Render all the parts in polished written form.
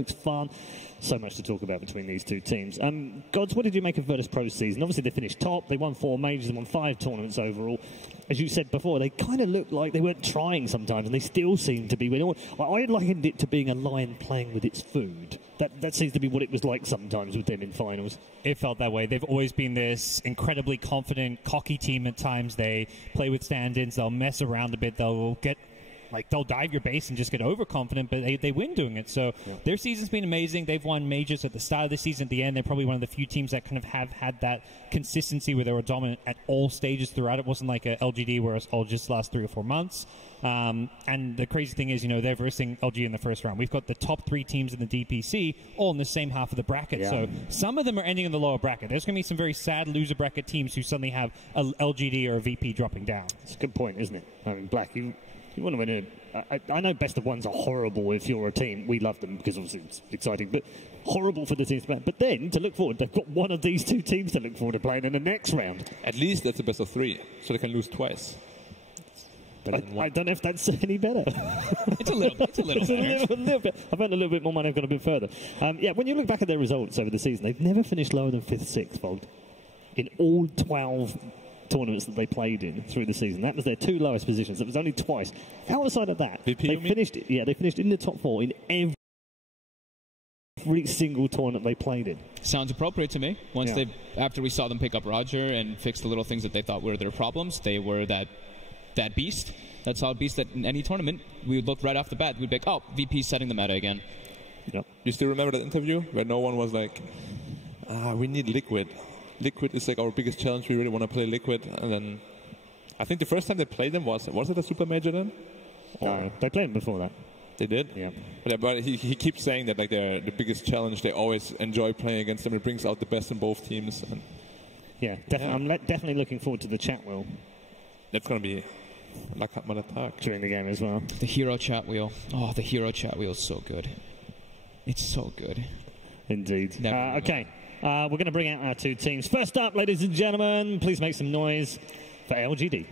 It's fun. So much to talk about between these two teams. Gods, what did you make of Virtus Pro's season? Obviously, they finished top. They won 4 majors and won 5 tournaments overall. As you said before, they kind of looked like they weren't trying sometimes, and they still seem to be winning. I likened it to being a lion playing with its food. That seems to be what it was like sometimes with them in finals. It felt that way. They've always been this incredibly confident, cocky team at times. They play with stand-ins. They'll mess around a bit. They'll get... they'll dive your base and just get overconfident, but they win doing it. So their season's been amazing. They've won majors at the start of the season. At the end, they're probably one of the few teams that kind of have had that consistency where they were dominant at all stages throughout. It wasn't like a LGD where it's all just last 3 or 4 months. And the crazy thing is, they're versing LG in the first round. We've got the top 3 teams in the DPC all in the same half of the bracket. So some of them are ending in the lower bracket. There's going to be some very sad loser bracket teams who suddenly have a LGD or a VP dropping down. It's a good point, isn't it? I mean, Black, you want to win I know best of ones are horrible if you're a team. We love them because obviously it's exciting, but horrible for the teams. But then, to look forward, they've got one of these 2 teams to look forward to playing in the next round. At least that's a best of 3, so they can lose twice. I don't know if that's any better. It's a little bit. a little bit. I've earned a little bit more money. I've gone a bit further. When you look back at their results over the season, they've never finished lower than 5th, 6th, Fold. In all 12 tournaments that they played in through the season. That was their 2 lowest positions. It was only twice. Outside of that, they finished in the top 4 in every single tournament they played in. Sounds appropriate to me. After we saw them pick up Roger and fix the little things that they thought were their problems, they were that beast. That solid beast that in any tournament, we would look right off the bat, we'd be like, oh, VP's setting the meta again. Yep. You still remember that interview where no one was like, we need Liquid. Liquid is like our biggest challenge. We really want to play Liquid. And then I think the first time they played them was it a super major then? No, they played them before that. They did? Yeah. But he keeps saying that they're the biggest challenge. They always enjoy playing against them. It brings out the best in both teams. And I'm definitely looking forward to the chat wheel. It's going to be like an attack during the game as well. The hero chat wheel. Oh, the hero chat wheel is so good. It's so good. Indeed. Okay. We're going to bring out our 2 teams. First up, ladies and gentlemen, please make some noise for LGD.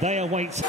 They await.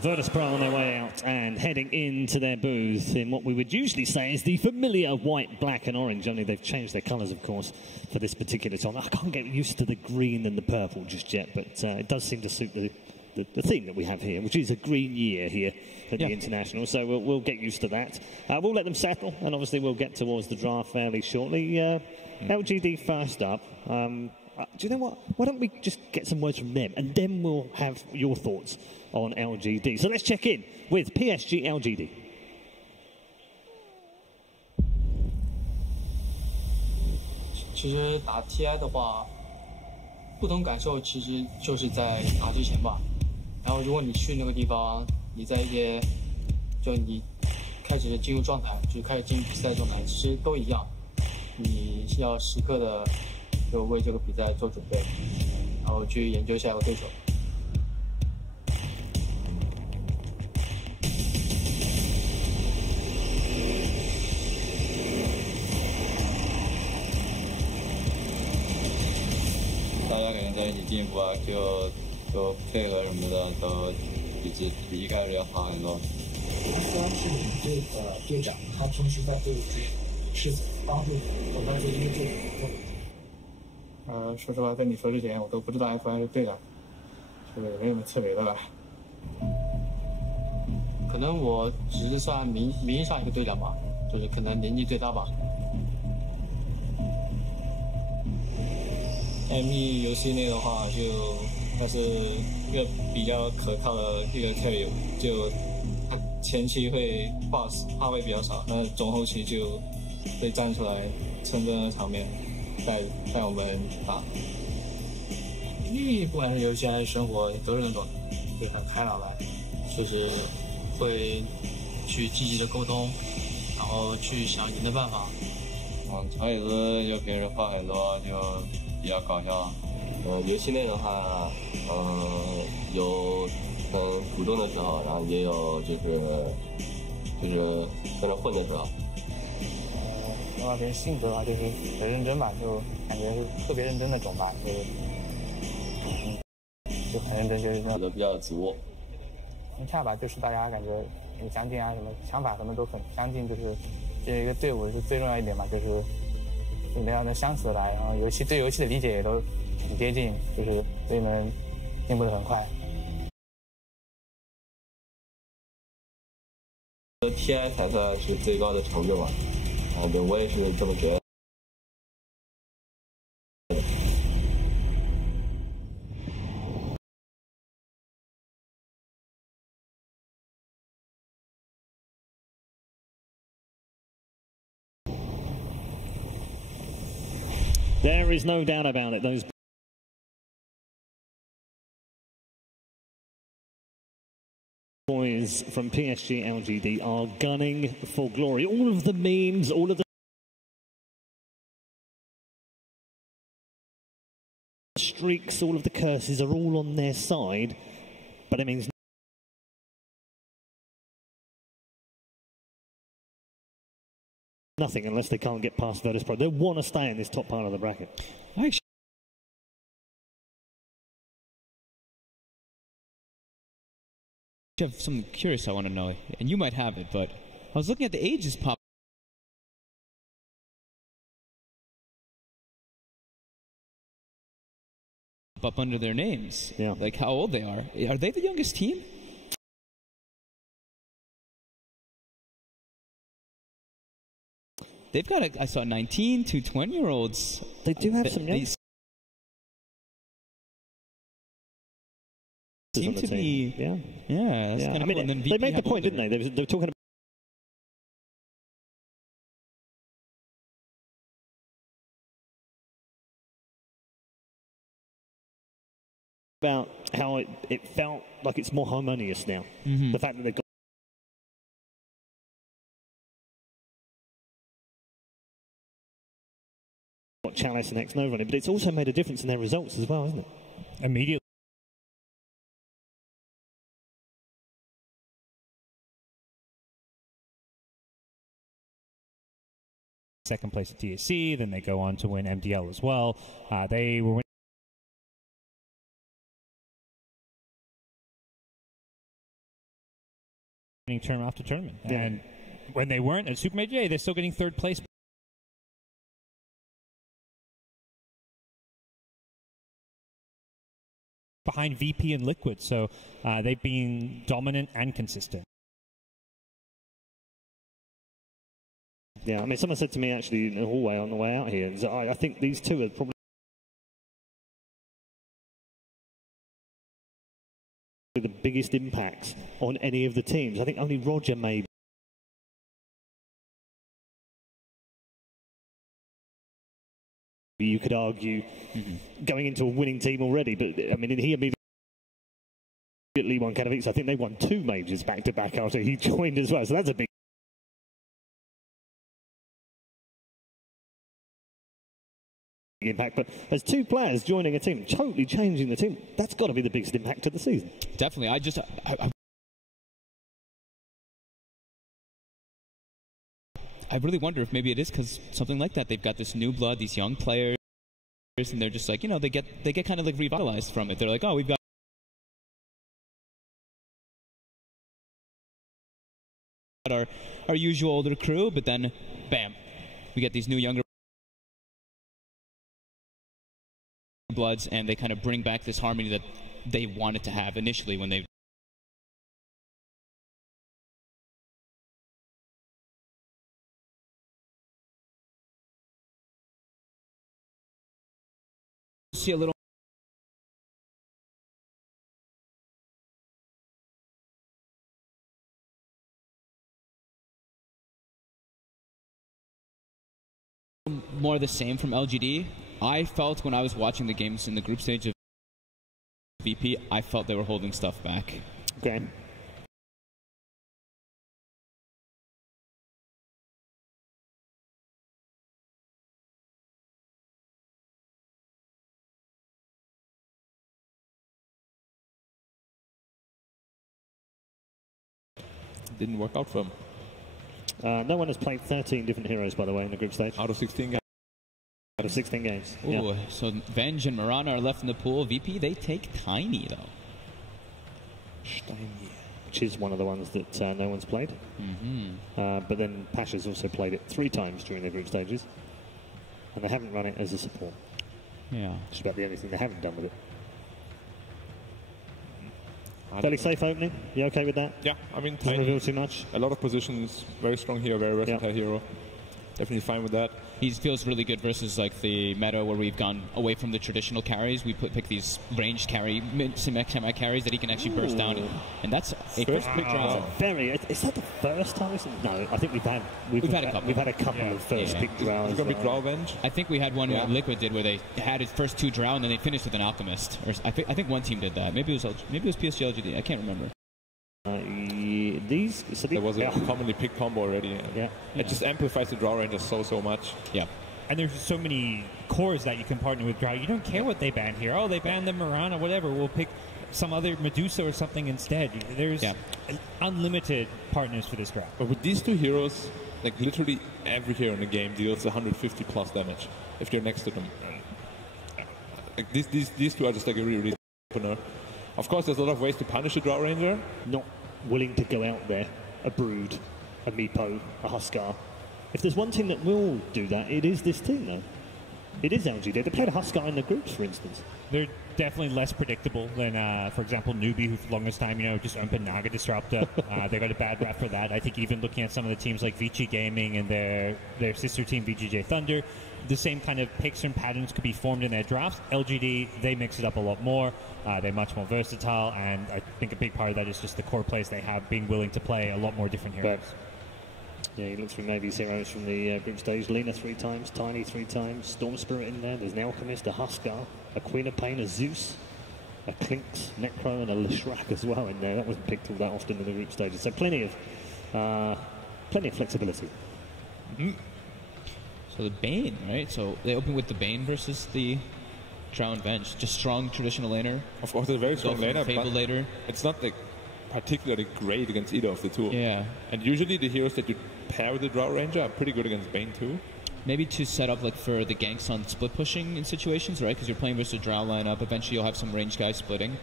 Virtus Pro on their way out and heading into their booth in what we would usually say is the familiar white, black and orange, only they've changed their colours, of course, for this particular time. I can't get used to the green and the purple just yet, but it does seem to suit the theme that we have here, which is a green year here at the International, so we'll get used to that. We'll let them settle, and obviously we'll get towards the draft fairly shortly. LGD first up. Do you know what? Why don't we just get some words from them, and then we'll have your thoughts on LGD. So let's check in with PSG.LGD. 其实打 TI 的话，不同感受其实就是在打之前吧。然后如果你去那个地方，你在一些就你开始进入状态，就开始进入比赛状态，其实都一样。你是要时刻的就为这个比赛做准备，然后去研究下一个对手。在一起进步啊，就配合什么的都比一开始要好很多。他虽然是你队的队长，他平时在队伍之是帮助我们做一个队伍。说实话，在你说之前，我都不知道 F1 是队长，是没什么特别的吧。可能我只是算名义上一个队长吧，就是可能年纪最大吧。ME 游戏内的话，它是一个比较可靠的一个 carry， 就它前期会 boss 发挥比较少，那中后期就会站出来撑着场面，带我们打。不管是游戏还是生活，都是那种就很开朗的，就是会去积极的沟通，然后去想赢的办法。乔里斯就平时话很多，就比较搞笑。游戏内的话，有很主动的时候，然后也有就是在那混的时候。说到别人性格的话，就是很认真吧，就感觉是特别认真那种吧，就很认真，就是说都比较足。融洽吧，就是大家感觉很相近啊，什么想法什么都很相近，就是这一个队伍是最重要一点嘛，就是你们要能相处得来，然后对游戏的理解也都很接近，就是所以能进步得很快。TI 才算是最高的成就吧，对，我也是这么觉得。There is no doubt about it. Those boys from PSG.LGD are gunning for glory. All of the memes, all of the streaks, all of the curses are all on their side, but it means nothing unless they can't get past Virtus Pro. They want to stay in this top part of the bracket. I have something curious I want to know, and you might have it, but I was looking at the ages pop up under their names, yeah, like how old they are. Are they the youngest team? They've got, I saw 19 to 20-year-olds. They do have some young. Seem to be, yeah. That's kind of I mean, cool. And they made the point, didn't they? They were talking about how it felt like it's more harmonious now. Mm-hmm. The fact that they've got Chalice and X-Nova on it, but it's also made a difference in their results as well, hasn't it? Immediately. Second place at DSC, then they go on to win MDL as well. They were winning tournament after tournament. Yeah. And when they weren't at Super Major A, they're still getting third place. Behind VP and Liquid, so they've been dominant and consistent. Yeah, I mean, someone said to me actually in the hallway on the way out here, I think these two are probably the biggest impacts on any of the teams. I think only Roger maybe. You could argue going into a winning team already, but I mean, he immediately won Katowice. I think they won 2 majors back to back after he joined as well, so that's a big impact. But as 2 players joining a team, totally changing the team, that's got to be the biggest impact of the season. Definitely. I really wonder if maybe it is because something like that. They've got this new blood, these young players. and they're just like, you know, they get kind of like revitalized from it. They're like, oh, we've got our usual older crew, but then bam, we get these new younger bloods, and they kind of bring back this harmony that they wanted to have initially when they see a little more the same from LGD. I felt when I was watching the games in the group stage of VP, I felt they were holding stuff back. Okay. Didn't work out for them. No one has played 13 different heroes, by the way, in the group stage. Out of 16 games. Out of 16 games. Ooh, yeah. So Venge and Marana are left in the pool. VP, they take Tiny, though. Steiny. Which is one of the ones that no one's played. But then Pasha's also played it 3 times during the group stages. And they haven't run it as a support. Yeah. Just about the only thing they haven't done with it. Fairly safe opening. You okay with that? Yeah, I mean, Doesn't reveal too much. A lot of positions, very strong hero, very versatile hero. Definitely fine with that. He feels really good versus like the meta where we've gone away from the traditional carries. We pick these ranged carry, semi carries that he can actually burst down, and that's a first pick draw. Is that the first time? No, I think we've had a couple. We've had a couple of first pick draws. It's gonna be draw Venge. I think we had one where Liquid did where they had his first 2 draw and then they finished with an alchemist. Or I think one team did that. Maybe it was PSG.LGD. I can't remember. There was a commonly picked combo already. It just amplifies the draw range so much. Yeah. And there's so many cores that you can partner with draw. You don't care what they ban here. Oh, they banned the Marana, whatever. We'll pick some other Medusa or something instead. There's unlimited partners for this draw. But with these 2 heroes, like literally every hero in the game deals 150 plus damage if you're next to them. Like these 2 are just like a really opener. Of course, there's a lot of ways to punish a draw ranger. Not willing to go out there, a Brood, a Meepo, a Huskar. If there's one team that will do that, it is this team, though. It is LGD. They played a Huskar in the groups, for instance. They're definitely less predictable than, for example, Newbie, who for the longest time, just opened Naga Disruptor. They got a bad rep for that. I think even looking at some of the teams like Vici Gaming and their sister team, VGJ Thunder, the same kind of picks and patterns could be formed in their drafts. LGD, they mix it up a lot more. They're much more versatile, and I think a big part of that is just the core players they have being willing to play a lot more different heroes. Yeah, he looks through maybe heroes from the group stage. Lena 3 times, Tiny 3 times, Storm Spirit in there. There's an Alchemist, a Huskar, a Queen of Pain, a Zeus, a Clinks, Necro, and a Leshrac as well in there. That wasn't picked all that often in the group stages. So plenty of flexibility. So the Bane, right? So they open with the Bane versus the Drowned Venge. Just strong traditional laner. Of course, a very strong laner, but later. It's not like particularly great against either of the 2. Yeah. And usually the heroes that you pair with the draw ranger are pretty good against Bane too. Maybe to set up like for the ganks on split pushing in situations, right? Because you're playing versus a draw lineup. Eventually you'll have some ranged guys splitting.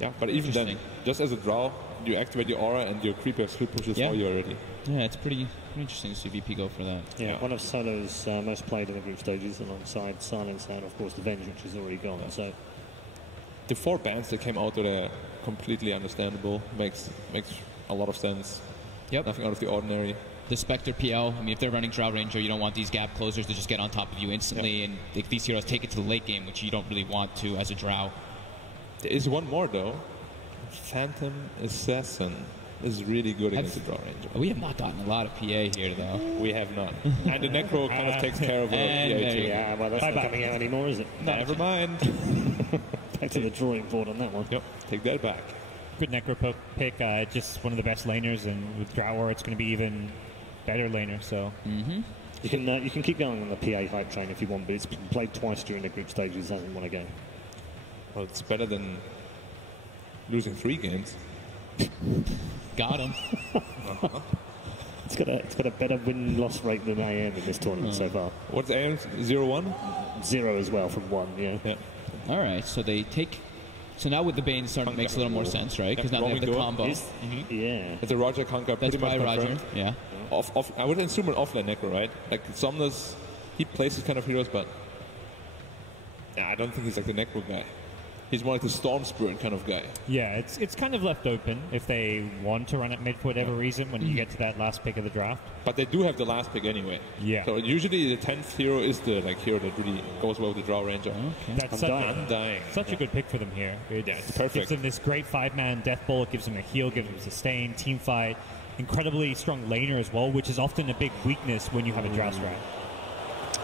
Yeah, but even then, just as a draw, you activate your aura and your creeper split pushes for you already. Yeah, it's pretty interesting to see VP go for that. Yeah, one of Solo's most played in the group stages alongside Silence and, of course, the Venge, which is already gone. So the 4 bans that came out are completely understandable. Makes a lot of sense. Yep. Nothing out of the ordinary. The Spectre PL, I mean, if they're running Drow Ranger, you don't want these gap closers to just get on top of you instantly, and if these heroes take it to the late game, which you don't really want to as a Drow. There is one more, though. Phantom Assassin is really good against the Draw Ranger. We have not gotten a lot of PA here, though. We have not. And the Necro kind of takes care of our PA too. Yeah, well, that's not coming out anymore, is it? Never mind. Back to the drawing board on that one. Yep, take that back. Good Necro pick, just one of the best laners, and with Drower, it's going to be even better laner, so... You can keep going on the PA hype train if you want, but it's been played twice during the group stages, hasn't won a game. Well, it's better than losing 3 games. Got him. It's got a better win-loss rate than AM in this tournament so far. What's AM? 0-1? 0 as well from 1, yeah. All right, so they take... So now with the Bane starting makes a little more sense, right? Because now they have the combo. Yeah. It's a Roger Conquer, pretty much Roger, yeah. I would assume an offline Necro, right? Like, Somnus, he plays his kind of heroes, but... Yeah, I don't think he's like the Necro guy. He's more like the Storm Spirit kind of guy. Yeah, it's kind of left open if they want to run it mid for whatever reason when you get to that last pick of the draft. But they do have the last pick anyway. Yeah. So usually the 10th hero is the hero that really goes well with the Draw Ranger. Okay. That's such a good pick for them here. It's perfect. Gives them this great 5-man death bolt, gives them a heal, gives them sustain, team fight, incredibly strong laner as well, which is often a big weakness when you have a draw strat.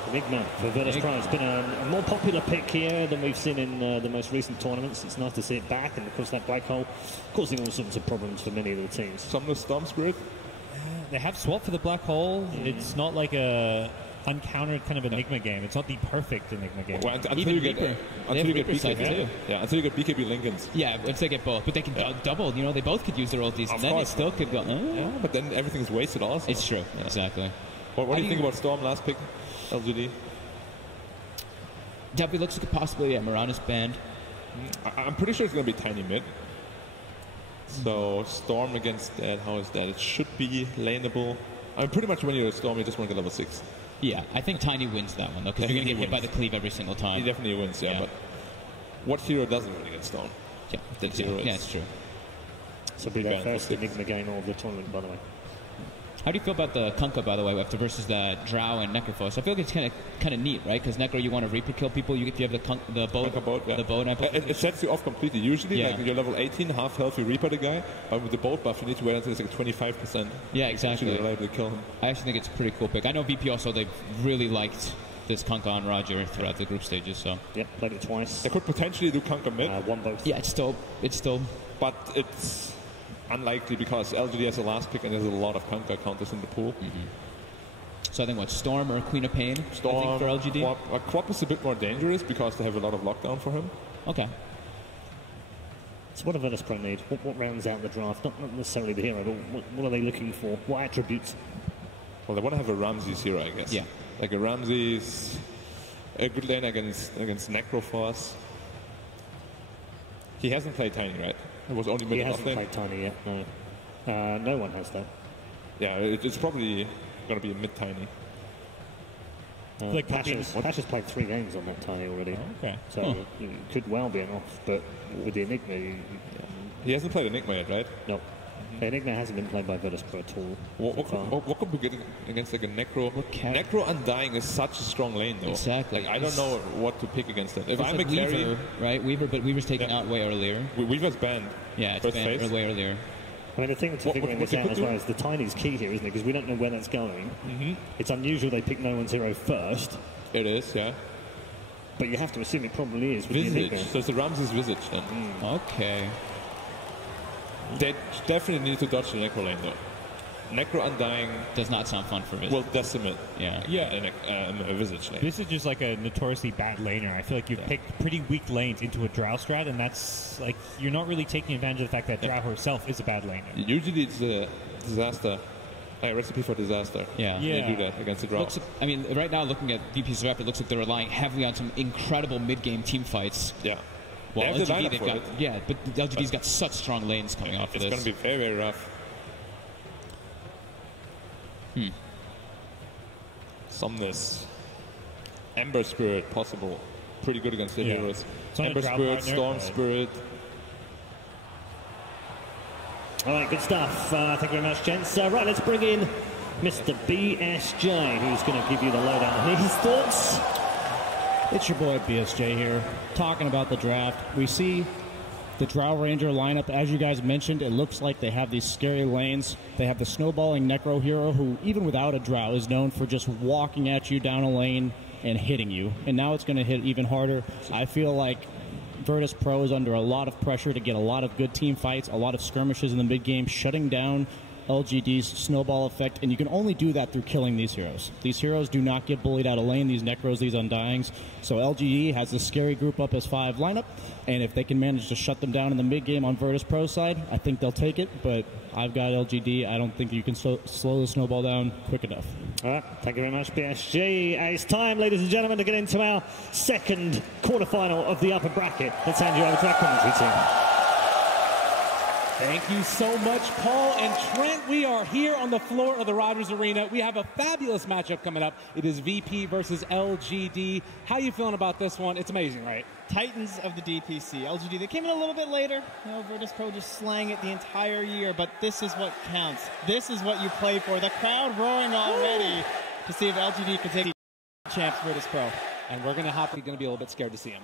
Enigma for Virtus Pro. It's been a more popular pick here than we've seen in the most recent tournaments. It's nice to see it back, and of course that black hole causing all sorts of problems for many of the teams. Some of the Storm Spirit? They have swap for the black hole. It's not like a uncountered kind of Enigma game. It's not the perfect Enigma game. Well, until you get BKB, until you get BKB Lincolns. Yeah, once they get both, but they can double. You know, they both could use their ultis, and then it still could go. Yeah, but then everything's wasted also. It's true, exactly. What do you think about Storm last pick? LGD. Definitely looks like a possibility at Mirana's banned. I'm pretty sure it's going to be tiny mid. So Storm against that, how is that? It should be laneable. I mean, pretty much when you're a Storm, you just want to get level 6. Yeah, I think Tiny wins that one, though, because you're going to get hit by the cleave every single time. He definitely wins, yeah. But what hero doesn't really get Storm? Yeah, it's true. So it'll be their first Enigma game of the tournament, by the way. How do you feel about the Kunkka, by the way, after versus the Drow and Necrophos? I feel like it's kind of neat, right? Because Necro, you want to Reaper kill people. You have the boat. The boat. It sets you off completely. Usually, like you're level 18, half health, you Reaper the guy. But with the boat buff, you need to wait until it's like 25%. Yeah, exactly. To reliably kill him. I actually think it's a pretty cool pick. I know VP also, they've really liked this Kunkka on Roger throughout the group stages. So yep, played it twice. They could potentially do Kunkka mid. Won both. Yeah, it's still. But it's unlikely because LGD has a last pick and there's a lot of Kunkka counters in the pool. So I think Storm or Queen of Pain? Storm for LGD? Quap is a bit more dangerous because they have a lot of lockdown for him. Okay. So what do Virtus Pro need? What rounds out the draft? Not necessarily the hero, but what are they looking for? What attributes? Well, they want to have a Ramses hero, I guess. Yeah. Like a Ramses, a good lane against Necrophos. He hasn't played Tiny, right? It was only he hasn't played Tiny yet, no. No one has that. Yeah, it's probably going to be a mid-Tiny. Pasha's played 3 games on that Tiny already. Okay. So it could well be an off, but with the Enigma... He hasn't played Enigma yet, right? No. Enigma hasn't been played by Virtus Pro at all. What could we get against like a Necro? Necro Undying is such a strong lane, though. Exactly. Like, I don't know what to pick against it. If I'm like a carry... Weaver, right? But Weaver's taken out way earlier. Weaver's banned. Yeah, it's banned way earlier. I mean, the thing to figure this out as well is the Tiny's key here, isn't it? Because we don't know where that's going. It's unusual they pick no one's hero first. It is, yeah. But you have to assume it probably is. With Visage. So it's the Ramses Visage then. Okay. They definitely need to dodge the Necro lane, though. Necro Undying does not sound fun for Visage. Will decimate. Yeah. A Visage lane. Visage is like a notoriously bad laner. I feel like you've picked pretty weak lanes into a Drow strat, and that's like you're not really taking advantage of the fact that Drow herself is a bad laner. Usually it's a disaster. A recipe for disaster. Yeah. They do that against the Drow. I mean, right now looking at VP's rep, it looks like they're relying heavily on some incredible mid-game team fights. Yeah. Well, LGD, they've got but LGD's got such strong lanes coming off of this. It's going to be very, very rough. Somnus. Ember Spirit, possible. Pretty good against the heroes. Ember Spirit, Storm Spirit. All right, good stuff. Thank you very much, gents. Right, let's bring in Mr. BSJ, who's going to give you the lowdown on his thoughts. It's your boy BSJ here, talking about the draft. We see the Drow Ranger lineup. As you guys mentioned, it looks like they have these scary lanes. They have the snowballing Necro hero, who, even without a Drow, is known for just walking at you down a lane and hitting you. And now it's going to hit even harder. I feel like Virtus Pro is under a lot of pressure to get a lot of good team fights, a lot of skirmishes in the mid-game, shutting down LGD's snowball effect, and you can only do that through killing these heroes. These heroes do not get bullied out of lane, these Necros, these Undyings. So LGD has this scary group up as 5 lineup, and if they can manage to shut them down in the mid game on Virtus Pro side, I think they'll take it, but I've got LGD. I don't think you can slow the snowball down quick enough. All right, thank you very much, PSG. It's time, ladies and gentlemen, to get into our second quarterfinal of the upper bracket. Let's hand you over to our commentary team. Thank you so much, Paul and Trent. We are here on the floor of the Rogers Arena. We have a fabulous matchup coming up. It is VP versus LGD. How are you feeling about this one? It's amazing, right? Titans of the DPC. LGD, they came in a little bit later. You know, Virtus Pro just slang it the entire year, but this is what counts. This is what you play for. The crowd roaring already to see if LGD can take champs Virtus Pro. And we're going to be a little bit scared to see him.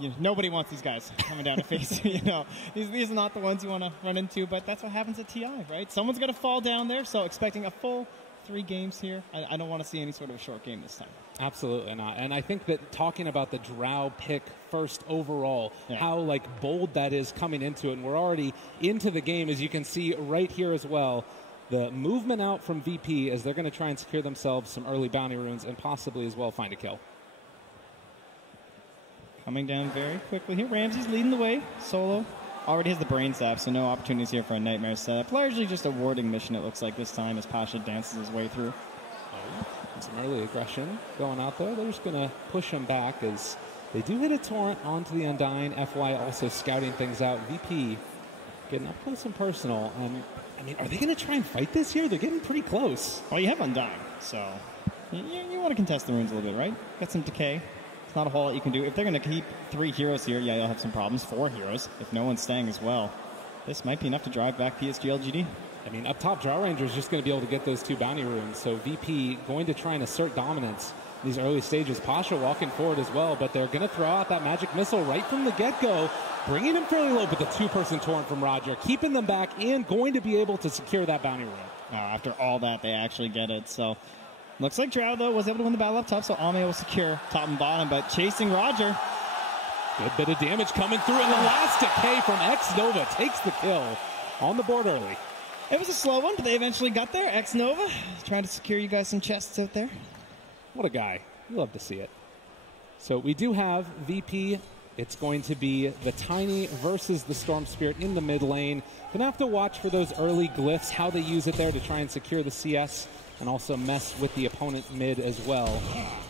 You know, nobody wants these guys coming down to face you. You know, these are not the ones you want to run into, but that's what happens at TI, right? Someone's going to fall down there, so expecting a full 3 games here, I don't want to see any sort of a short game this time. Absolutely not. And I think that talking about the Drow pick first overall, how like bold that is coming into it, and we're already into the game, as you can see right here as well. The movement out from VP as they're going to try and secure themselves some early bounty runes and possibly as well find a kill. Coming down very quickly here. Ramsey's leading the way. Solo already has the brain sap, so no opportunities here for a nightmare setup. Largely just a warding mission, it looks like this time, as Pasha dances his way through. Some early aggression going out there. They're just going to push him back as they do hit a torrent onto the Undying. FY also scouting things out. VP getting up close and personal. And I mean, are they going to try and fight this here? They're getting pretty close. Well, you have Undying, so you want to contest the runes a little bit, right? Got some decay. It's not a whole lot you can do. If they're going to keep 3 heroes here, yeah, you'll have some problems. 4 heroes, if no one's staying as well. This might be enough to drive back PSG.LGD. I mean, up top, Drow Ranger is just going to be able to get those 2 bounty runes. So VP going to try and assert dominance in these early stages. Pasha walking forward as well, but they're going to throw out that magic missile right from the get-go, bringing him fairly low, but the 2-person torrent from Roger, keeping them back and going to be able to secure that bounty rune. After all that, they actually get it. So looks like Drow, though, was able to win the battle up top, so Ame will secure top and bottom, but chasing Roger. Good bit of damage coming through, and the last decay from X-Nova takes the kill on the board early. It was a slow one, but they eventually got there. X-Nova trying to secure you guys some chests out there. What a guy. You love to see it. So we do have VP. It's going to be the Tiny versus the Storm Spirit in the mid lane. Gonna have to watch for those early glyphs, how they use it there to try and secure the CS and also mess with the opponent mid as well.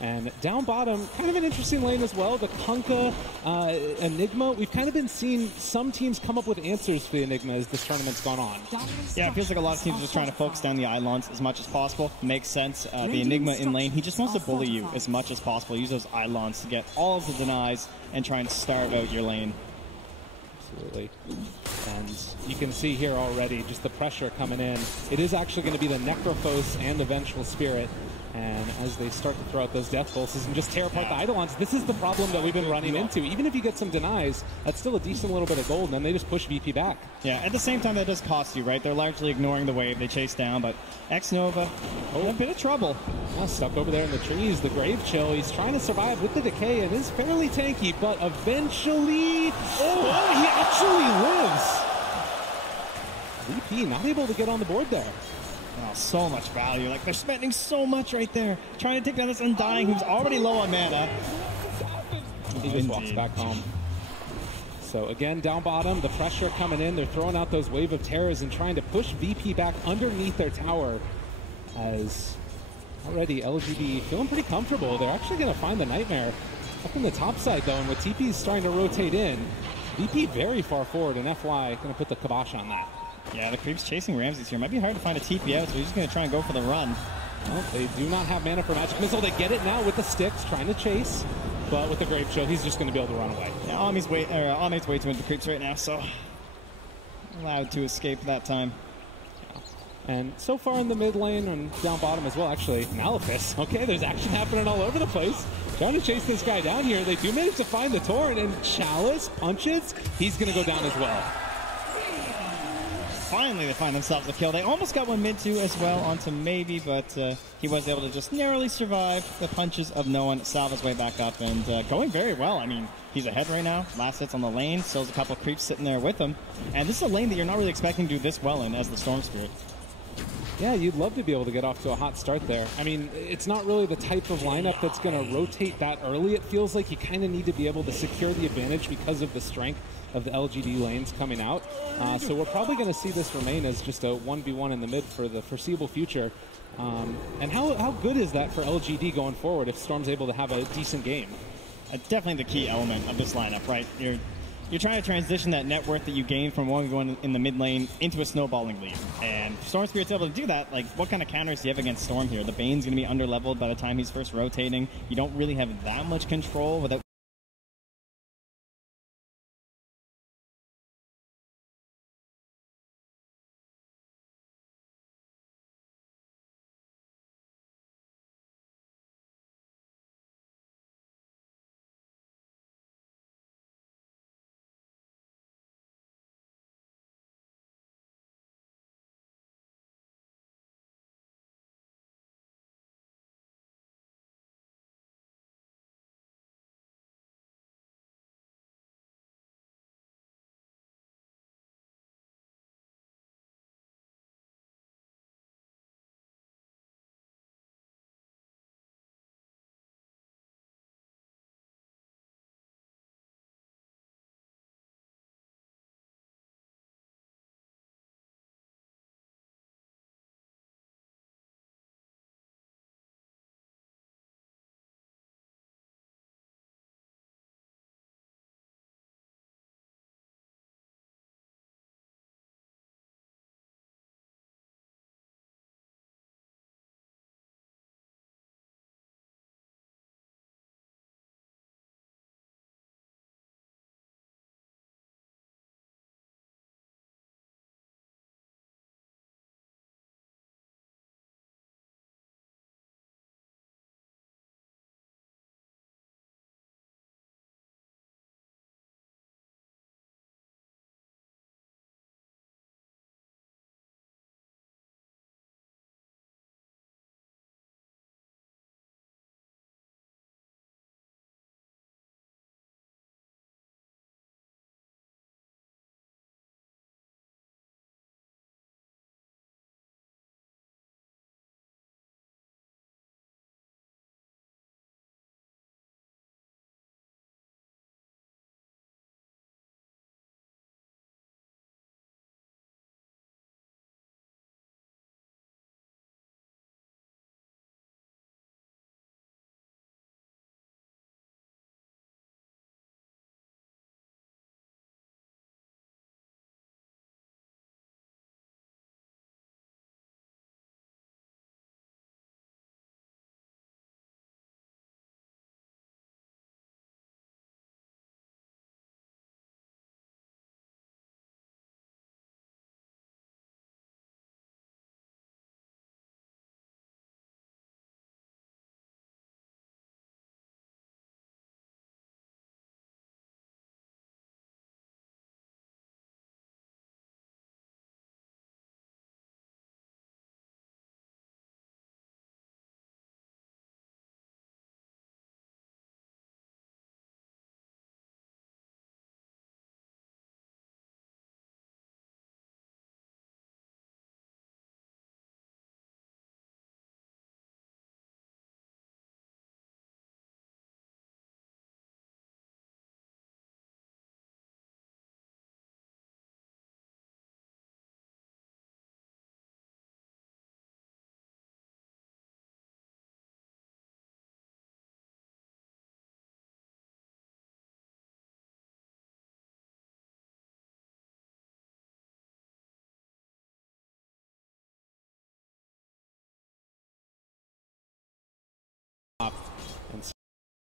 And down bottom, kind of an interesting lane as well. The Kunkka Enigma, we've kind of been seeing some teams come up with answers for the Enigma as this tournament's gone on. Yeah, it feels like a lot of teams are just trying to focus down the Eidolons as much as possible. Makes sense. The Enigma in lane, he just wants to bully you as much as possible. Use those Eidolons to get all of the denies and try and starve out your lane. Absolutely. And you can see here already just the pressure coming in. It is actually going to be the Necrophos and the Vengeful Spirit. And as they start to throw out those death pulses and just tear apart the Eidolons, this is the problem that we've been running into. Even if you get some denies, that's still a decent little bit of gold, and then they just push VP back. Yeah, at the same time, that does cost you, right? They're largely ignoring the wave they chase down, but X-Nova, in a bit of trouble. Stuck over there in the trees, the Grave Chill. He's trying to survive with the decay, and is fairly tanky, but eventually, he actually lives. VP not able to get on the board there. Oh, so much value. Like, they're spending so much right there. Trying to take down this Undying who's already low on mana. He just walks back home. So again, down bottom, the pressure coming in. They're throwing out those wave of terrors and trying to push VP back underneath their tower. As already LGD feeling pretty comfortable. They're actually going to find the Nightmare up in the top side, though. And with TP starting to rotate in, VP very far forward, and FY going to put the kibosh on that. Yeah, the creep's chasing Ramses here. Might be hard to find a TP out, so he's just going to try and go for the run. Well, they do not have mana for Magic Missile. They get it now with the sticks, trying to chase. But with the Grave Chill, he's just going to be able to run away. Yeah, Ame's way too into the creeps right now, so allowed to escape that time. And so far in the mid lane and down bottom as well, actually, Malefus. Okay, there's action happening all over the place. Trying to chase this guy down here. They do manage to find the torrent, and Chalice punches. He's going to go down as well. Finally, they find themselves a kill. They almost got one mid too as well onto Maybe, but he was able to just narrowly survive the punches of no one, salve his way back up, and going very well. I mean, he's ahead right now. Last hits on the lane. Still has a couple of creeps sitting there with him. And this is a lane that you're not really expecting to do this well in as the Storm Spirit. Yeah, you'd love to be able to get off to a hot start there. I mean, it's not really the type of lineup that's going to rotate that early. It feels like you kind of need to be able to secure the advantage because of the strength of the LGD lanes coming out. So we're probably going to see this remain as just a 1v1 in the mid for the foreseeable future. And how good is that for LGD going forward if Storm's able to have a decent game? Definitely the key element of this lineup, right? You're trying to transition that net worth that you gain from going in the mid lane into a snowballing lead. And Storm Spirit's able to do that. Like, what kind of counters do you have against Storm here? The Bane's going to be under-leveled by the time he's first rotating. You don't really have that much control without... And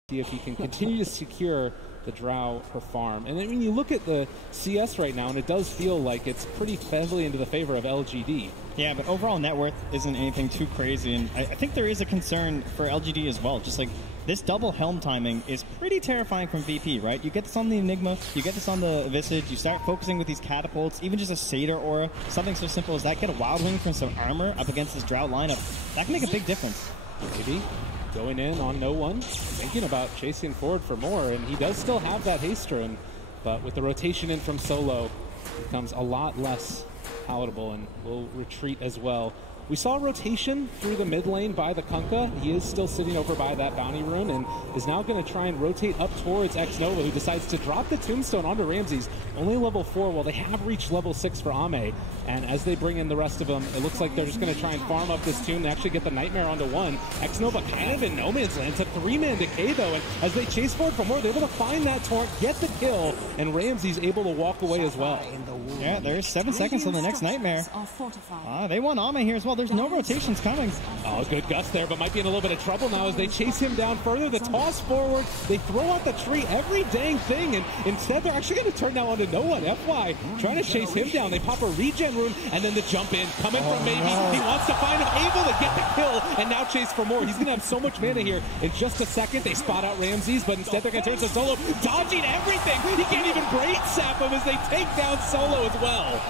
see if he can continue to secure the Drow per farm. And then when you look at the CS right now, and it does feel like it's pretty heavily into the favor of LGD. Yeah, but overall net worth isn't anything too crazy, and I think there is a concern for LGD as well. Just like this double helm timing is pretty terrifying from VP, right? You get this on the Enigma, you get this on the Visage, you start focusing with these catapults, even just a Satyr aura, something so simple as that, get a Wild Wing from some armor up against this Drow lineup. That can make a big difference. Maybe going in on no one, thinking about chasing forward for more, and he does still have that haste rune, but with the rotation in from solo, it becomes a lot less palatable and will retreat as well. We saw a rotation through the mid lane by the Kunkka. He is still sitting over by that bounty rune and is now going to try and rotate up towards Xnova, who decides to drop the tombstone onto Ramses. Only level 4, while they have reached level 6 for Ame. And as they bring in the rest of them, it looks like they're just going to try and farm up this tomb and actually get the Nightmare onto 1. Xnova kind of in no man's land. It's a 3-man decay, though, and as they chase forward for more, they're able to find that Torrent, get the kill, and Ramses able to walk away as well. Yeah, there's 7 seconds till the next Nightmare. They want Ame here as well. There's no rotations coming. Oh, good gust there, but might be in a little bit of trouble now as they chase him down further. The toss forward, they throw out the tree, every dang thing, and instead they're actually going to turn now onto no one. FY trying to chase him down. They pop a regen rune, and then the jump in, coming from maybe. No. He wants to find him, able to get the kill, and now chase for more. He's going to have so much mana here. In just a second, they spot out Ramses, but instead they're going to turn to Solo, dodging everything. He can't even brain sap him as they take down Solo as well.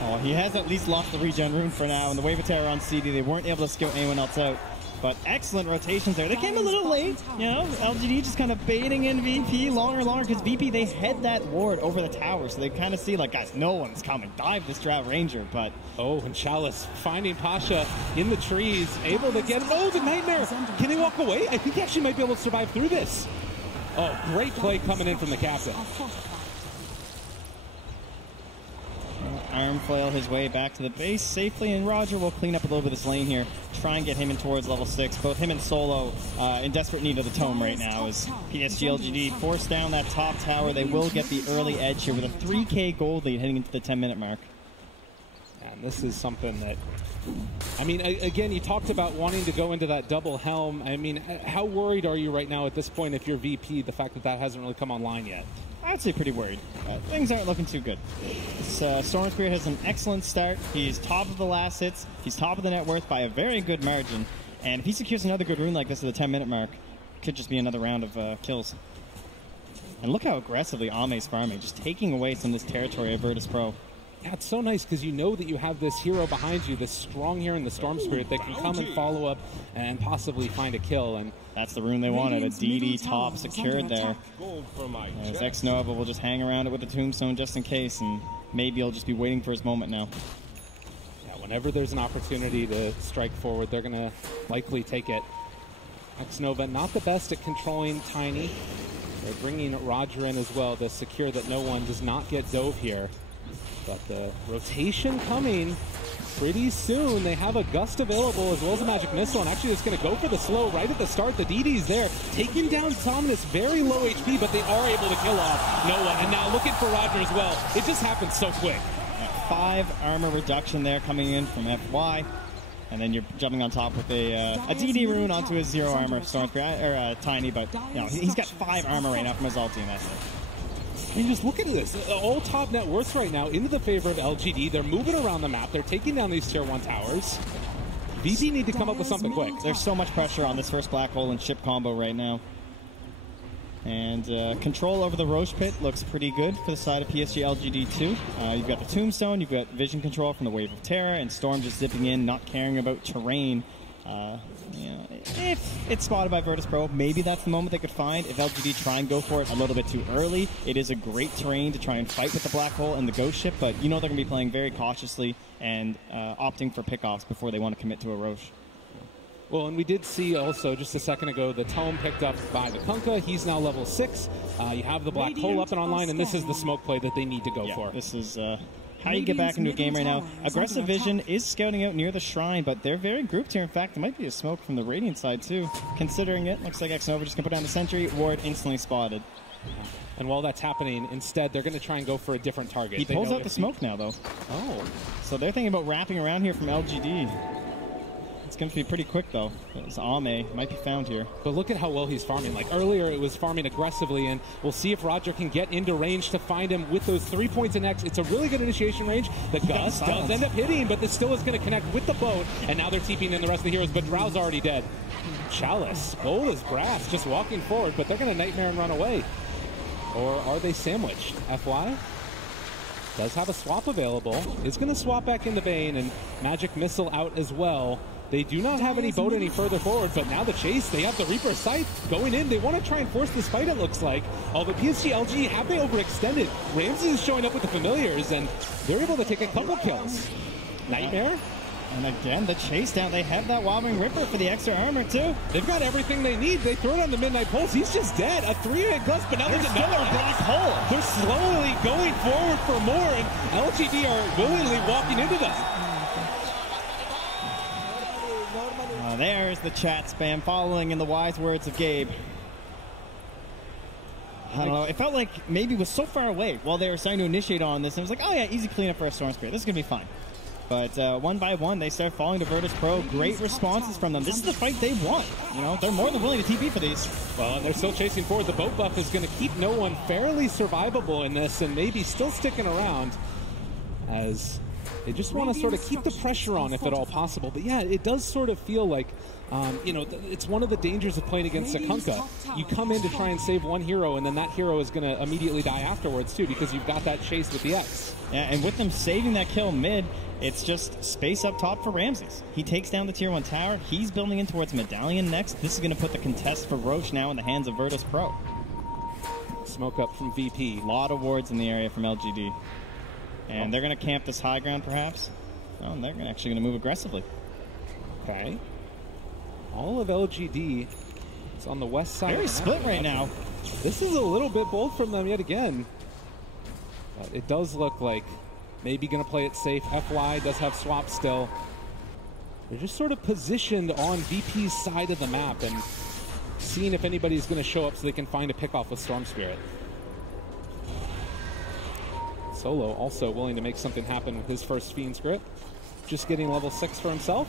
Oh, he has at least lost the regen rune for now, and the Wave of Terror on CD, they weren't able to scout anyone else out. But excellent rotations there. They came a little late, you know. LGD just kind of baiting in VP longer and longer because VP, they head that ward over the tower. So they kind of see, like, guys, no one's coming. Dive this Drow Ranger, but... Oh, and Chalice finding Pasha in the trees, able to get... Oh, the Nightmare! Can they walk away? I think he actually might be able to survive through this. Oh, great play coming in from the captain. Arm flail his way back to the base safely, and Roger will clean up a little bit of this lane here, try and get him in towards level 6. Both him and Solo in desperate need of the tome right now as PSG.LGD force down that top tower. They will get the early edge here with a 3k gold lead heading into the 10-minute mark. And this is something that, I mean, again, you talked about wanting to go into that double helm. I mean, how worried are you right now at this point if you're VP, the fact that that hasn't really come online yet? I'd say pretty worried. Things aren't looking too good. Storm Spirit has an excellent start. He's top of the last hits. He's top of the net worth by a very good margin. And if he secures another good rune like this at the 10-minute mark, it could just be another round of kills. And look how aggressively Ame's farming, just taking away some of this territory of Virtus Pro. Yeah, it's so nice because you know that you have this hero behind you, this strong hero in the Storm Spirit that can come and follow up and possibly find a kill. And that's the rune they wanted, a DD top secured there. As Xnova will just hang around it with the tombstone just in case, and maybe he'll just be waiting for his moment now. Yeah, whenever there's an opportunity to strike forward, they're going to likely take it. Xnova not the best at controlling Tiny. They're bringing Roger in as well to secure that no one does not get dove here. But the rotation coming pretty soon. They have a gust available as well as a magic missile, and actually it's going to go for the slow right at the start. The DD's there, taking down Dominus, very low HP, but they are able to kill off no one. And now looking for Roger as well. It just happens so quick. 5 armor reduction there coming in from FY. And then you're jumping on top with a DD rune onto his 0 armor Storm Spirit, or Tiny, but you know, he's got 5 armor right now from his ulti, and that's it. I mean, just look at this. All top net worths right now into the favor of LGD. They're moving around the map. They're taking down these tier 1 towers. VP need to come up with something quick. There's so much pressure on this first black hole and ship combo right now. And control over the Roche Pit looks pretty good for the side of PSG.LGD too. You've got the Tombstone, you've got vision control from the Wave of Terror, and Storm just zipping in, not caring about terrain. You know, if it's spotted by Virtus Pro, maybe that's the moment they could find. If LGD try and go for it a little bit too early, it is a great terrain to try and fight with the black hole and the ghost ship, but you know they're going to be playing very cautiously and opting for pickoffs before they want to commit to a Roche. Well, and we did see also just a second ago the tome picked up by the Kunkka. He's now level 6. You have the black hole up and online, and this is the smoke play that they need to go for. This is how you get back into a game right now. Aggressive Vision is scouting out near the shrine, but they're very grouped here. In fact, there might be a smoke from the Radiant side too. Considering it, looks like Xnova just going to put down the sentry. Ward instantly spotted. And while that's happening, instead, they're going to try and go for a different target. He pulls out the smoke now, though. Oh. So they're thinking about wrapping around here from LGD. It's going to be pretty quick, though. Ame might be found here. But look at how well he's farming. Like earlier, it was farming aggressively, and we'll see if Roger can get into range to find him with those 3 points in X. It's a really good initiation range. The Gust does end up hitting, but this still is going to connect with the boat, and now they're TPing in the rest of the heroes, but Drow's already dead. Chalice, bold as brass, just walking forward, but they're going to Nightmare and run away. Or are they sandwiched? FY does have a swap available. Is going to swap back into Bane, and Magic Missile out as well. They do not have any boat any further forward, but now the chase, they have the Reaper sight going in. They want to try and force this fight, it looks like. Although PSG.LGD, have they overextended? Ramses is showing up with the familiars, and they're able to take a couple kills. Nightmare And again, the chase down. They have that Wobbling Ripper for the extra armor, too. They've got everything they need. They throw it on the Midnight Pulse. He's just dead. A 3-hit gust, but now there's another black hole. They're slowly going forward for more, and LGD are willingly walking into that. There's the chat spam following in the wise words of Gabe. I don't know. It felt like maybe it was so far away while they were starting to initiate on this. And it was like, oh, yeah, easy cleanup for a Storm Spirit. This is going to be fine. But one by one, they start falling to Virtus Pro. Great responses from them. This is the fight they want. You know, they're more than willing to TP for these. Well, and they're still chasing forward. The boat buff is going to keep no one fairly survivable in this, and maybe still sticking around as they just want to sort of keep the pressure on if at all possible. But yeah, it does sort of feel like, you know, it's one of the dangers of playing against a Kunkka. You come in to try and save one hero, and then that hero is going to immediately die afterwards, too, because you've got that chase with the X. Yeah, and with them saving that kill mid, it's just space up top for Ramses. He takes down the tier 1 tower. He's building in towards Medallion next. This is going to put the contest for Roche now in the hands of Virtus Pro. Smoke up from VP. A lot of wards in the area from LGD. And they're going to camp this high ground, perhaps. Oh, and they're actually going to move aggressively. Okay. All of LGD is on the west side. Very split right now. This is a little bit bold from them yet again. But it does look like maybe going to play it safe. FY does have swap still. They're just sort of positioned on VP's side of the map and seeing if anybody's going to show up so they can find a pickoff with Storm Spirit. Solo also willing to make something happen with his first Fiend script. Just getting level 6 for himself.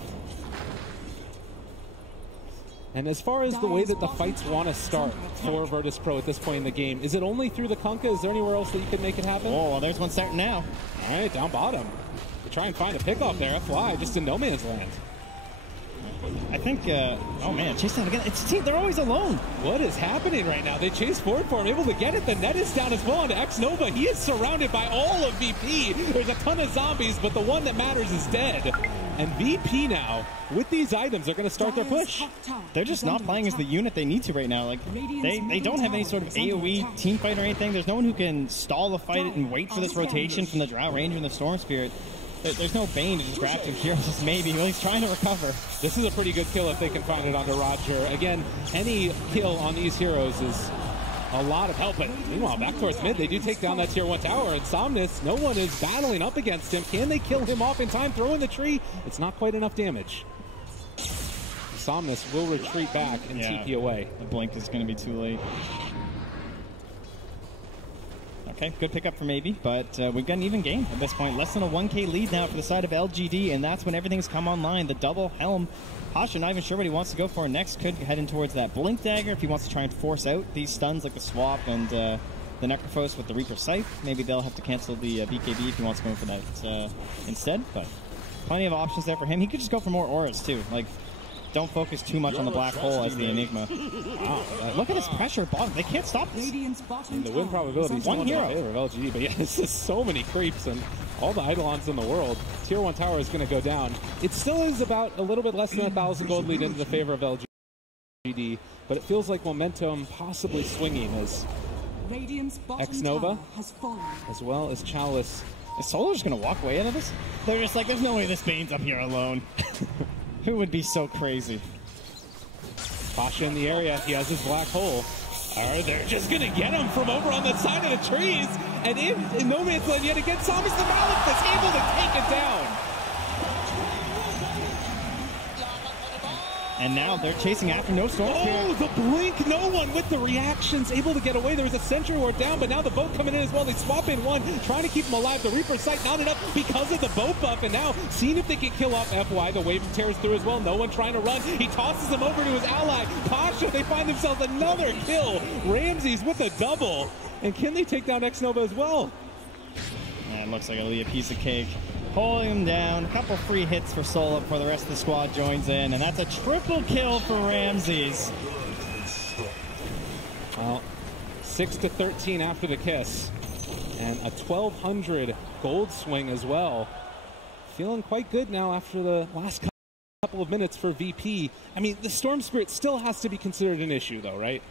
And as far as the way that the fights want to start for Virtus Pro at this point in the game, is it only through the Kunkka? Is there anywhere else that you could make it happen? Oh, well, there's one starting now. All right, down bottom. To try and find a pickoff there, FY, just in no man's land. I think, oh man, chase down again. It's team, they're always alone. What is happening right now? They chase forward for him, able to get it. The net is down as well onto X-Nova. He is surrounded by all of VP. There's a ton of zombies, but the one that matters is dead. And VP now, with these items, are going to start their push. They're just not playing as the unit they need to right now. Like, they don't have any sort of AoE team fight or anything. There's no one who can stall the fight and wait for this rotation from the Drow Ranger and the Storm Spirit. There's no Bane to just grab two heroes, just maybe. Well, he's trying to recover. This is a pretty good kill if they can find it onto Roger. Again, any kill on these heroes is a lot of help. But meanwhile, back towards mid, they do take down that tier 1 tower. And Somnus, no one is battling up against him. Can they kill him off in time? Throw in the tree. It's not quite enough damage. Somnus will retreat back and TP away. The blink is going to be too late. Okay, good pickup for maybe, but we've got an even game at this point. Less than a 1K lead now for the side of LGD, and that's when everything's come online. The double helm. Pasha not even sure what he wants to go for next. Could head in towards that Blink Dagger if he wants to try and force out these stuns like the Swap and the Necrophos with the Reaper Scythe. Maybe they'll have to cancel the BKB if he wants to go for that instead, but plenty of options there for him. He could just go for more auras too. Like, don't focus too much on the black hole as the Enigma. Wow. Look at this pressure bottom. They can't stop this. And the win probability is one hero in favor of LGD, but yeah, this is so many creeps and all the Eidolons in the world. Tier 1 tower is going to go down. It still is about a little bit less than 1,000 gold lead into the favor of LGD, but it feels like momentum possibly swinging as X-Nova, as well as Chalice. Is Solo just going to walk away out of this? They're just like, there's no way this Bane's up here alone. Who would be so crazy? Pasha in the area. He has his black hole. They're just going to get him from over on the side of the trees. And in no man's land yet again, Thomas the Malik is able to take it down. And now they're chasing after no Storm Spirit. Oh, the blink. No one with the reactions able to get away. There was a Sentry Ward down, but now the boat coming in as well. They swap in one, trying to keep him alive. The Reaper Sight not enough because of the boat buff. And now seeing if they can kill off FY. The wave tears through as well. No one trying to run. He tosses him over to his ally. Pasha, they find themselves another kill. Ramses with a double. And can they take down X-Nova as well? It looks like it'll be a piece of cake. Pulling him down, a couple free hits for Solo before the rest of the squad joins in, and that's a triple kill for Ramses. Well, 6-13 after the kiss, and a 1,200 gold swing as well. Feeling quite good now after the last couple of minutes for VP. I mean, the Storm Spirit still has to be considered an issue, though, right?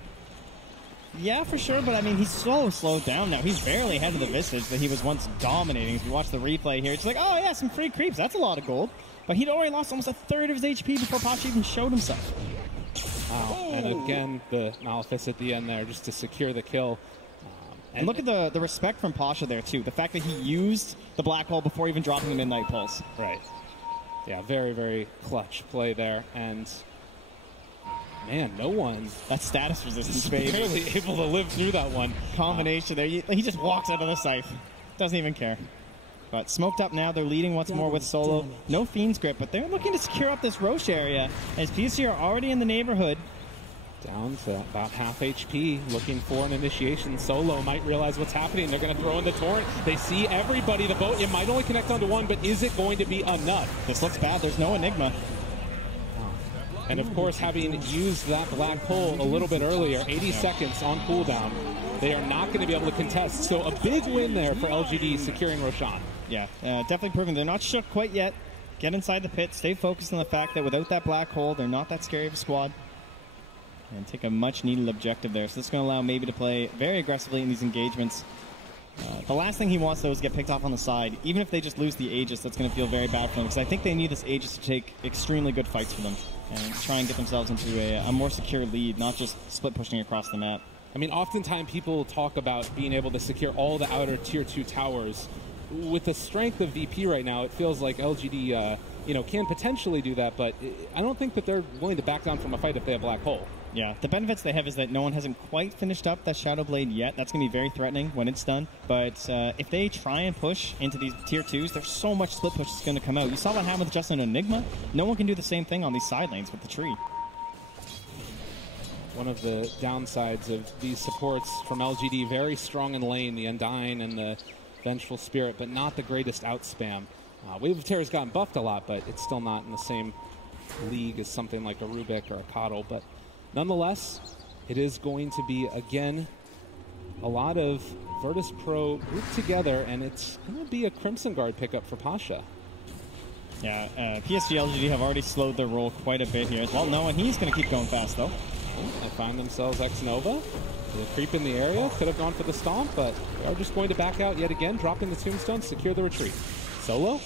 Yeah, for sure, but I mean, he's so slowed down now. He's barely ahead of the Visage that he was once dominating. If you watch the replay here, it's like, oh yeah, some free creeps. That's a lot of gold. but he'd already lost almost a third of his HP before Pasha even showed himself. Wow. And again, the Malefice at the end there just to secure the kill. And look at the respect from Pasha there, too. The fact that he used the Black Hole before even dropping the Midnight Pulse. Right. Yeah, very, very clutch play there. And, man, no one... That status resistance, baby. Barely able to live through that one. Combination there. He just walks out of the scythe. Doesn't even care. But smoked up now. They're leading once more with Solo. No Fiend's Grip, but they're looking to secure up this Roche area as PSG are already in the neighborhood. Down to about half HP, looking for an initiation. Solo might realize what's happening. They're going to throw in the Torrent. They see everybody. The boat, it might only connect onto one, but is it going to be enough? This looks bad. There's no Enigma. And of course, having used that black hole a little bit earlier, 80 seconds on cooldown, they are not going to be able to contest. So a big win there for LGD securing Roshan. Yeah, definitely proving they're not shook quite yet. Get inside the pit. Stay focused on the fact that without that black hole, they're not that scary of a squad. And take a much-needed objective there. So this is going to allow Maybe to play very aggressively in these engagements. The last thing he wants, though, is get picked off on the side. Even if they just lose the Aegis, that's going to feel very bad for them. Because I think they need this Aegis to take extremely good fights for them. And try and get themselves into a more secure lead, not just split pushing across the map. I mean, oftentimes people talk about being able to secure all the outer Tier 2 towers. With the strength of VP right now, it feels like LGD can potentially do that, but I don't think that they're willing to back down from a fight if they have Black Hole. Yeah, the benefits they have is that no one hasn't quite finished up that Shadow Blade yet. That's going to be very threatening when it's done. But if they try and push into these Tier 2s, there's so much split push that's going to come out. You saw what happened with Justin Enigma. No one can do the same thing on these side lanes with the tree. One of the downsides of these supports from LGD, very strong in lane, the Undying and the Vengeful Spirit, but not the greatest outspam. Wave of Terror's gotten buffed a lot, but it's still not in the same league as something like a Rubik or a Coddle. But nonetheless, it is going to be, again, a lot of Virtus Pro grouped together, and it's going to be a Crimson Guard pickup for Pasha. Yeah, PSG.LGD have already slowed their roll quite a bit here as well. No, and he's going to keep going fast, though. They find themselves X-Nova. They creep in the area. Could have gone for the Stomp, but they are just going to back out yet again, dropping the Tombstone, secure the retreat. Solo?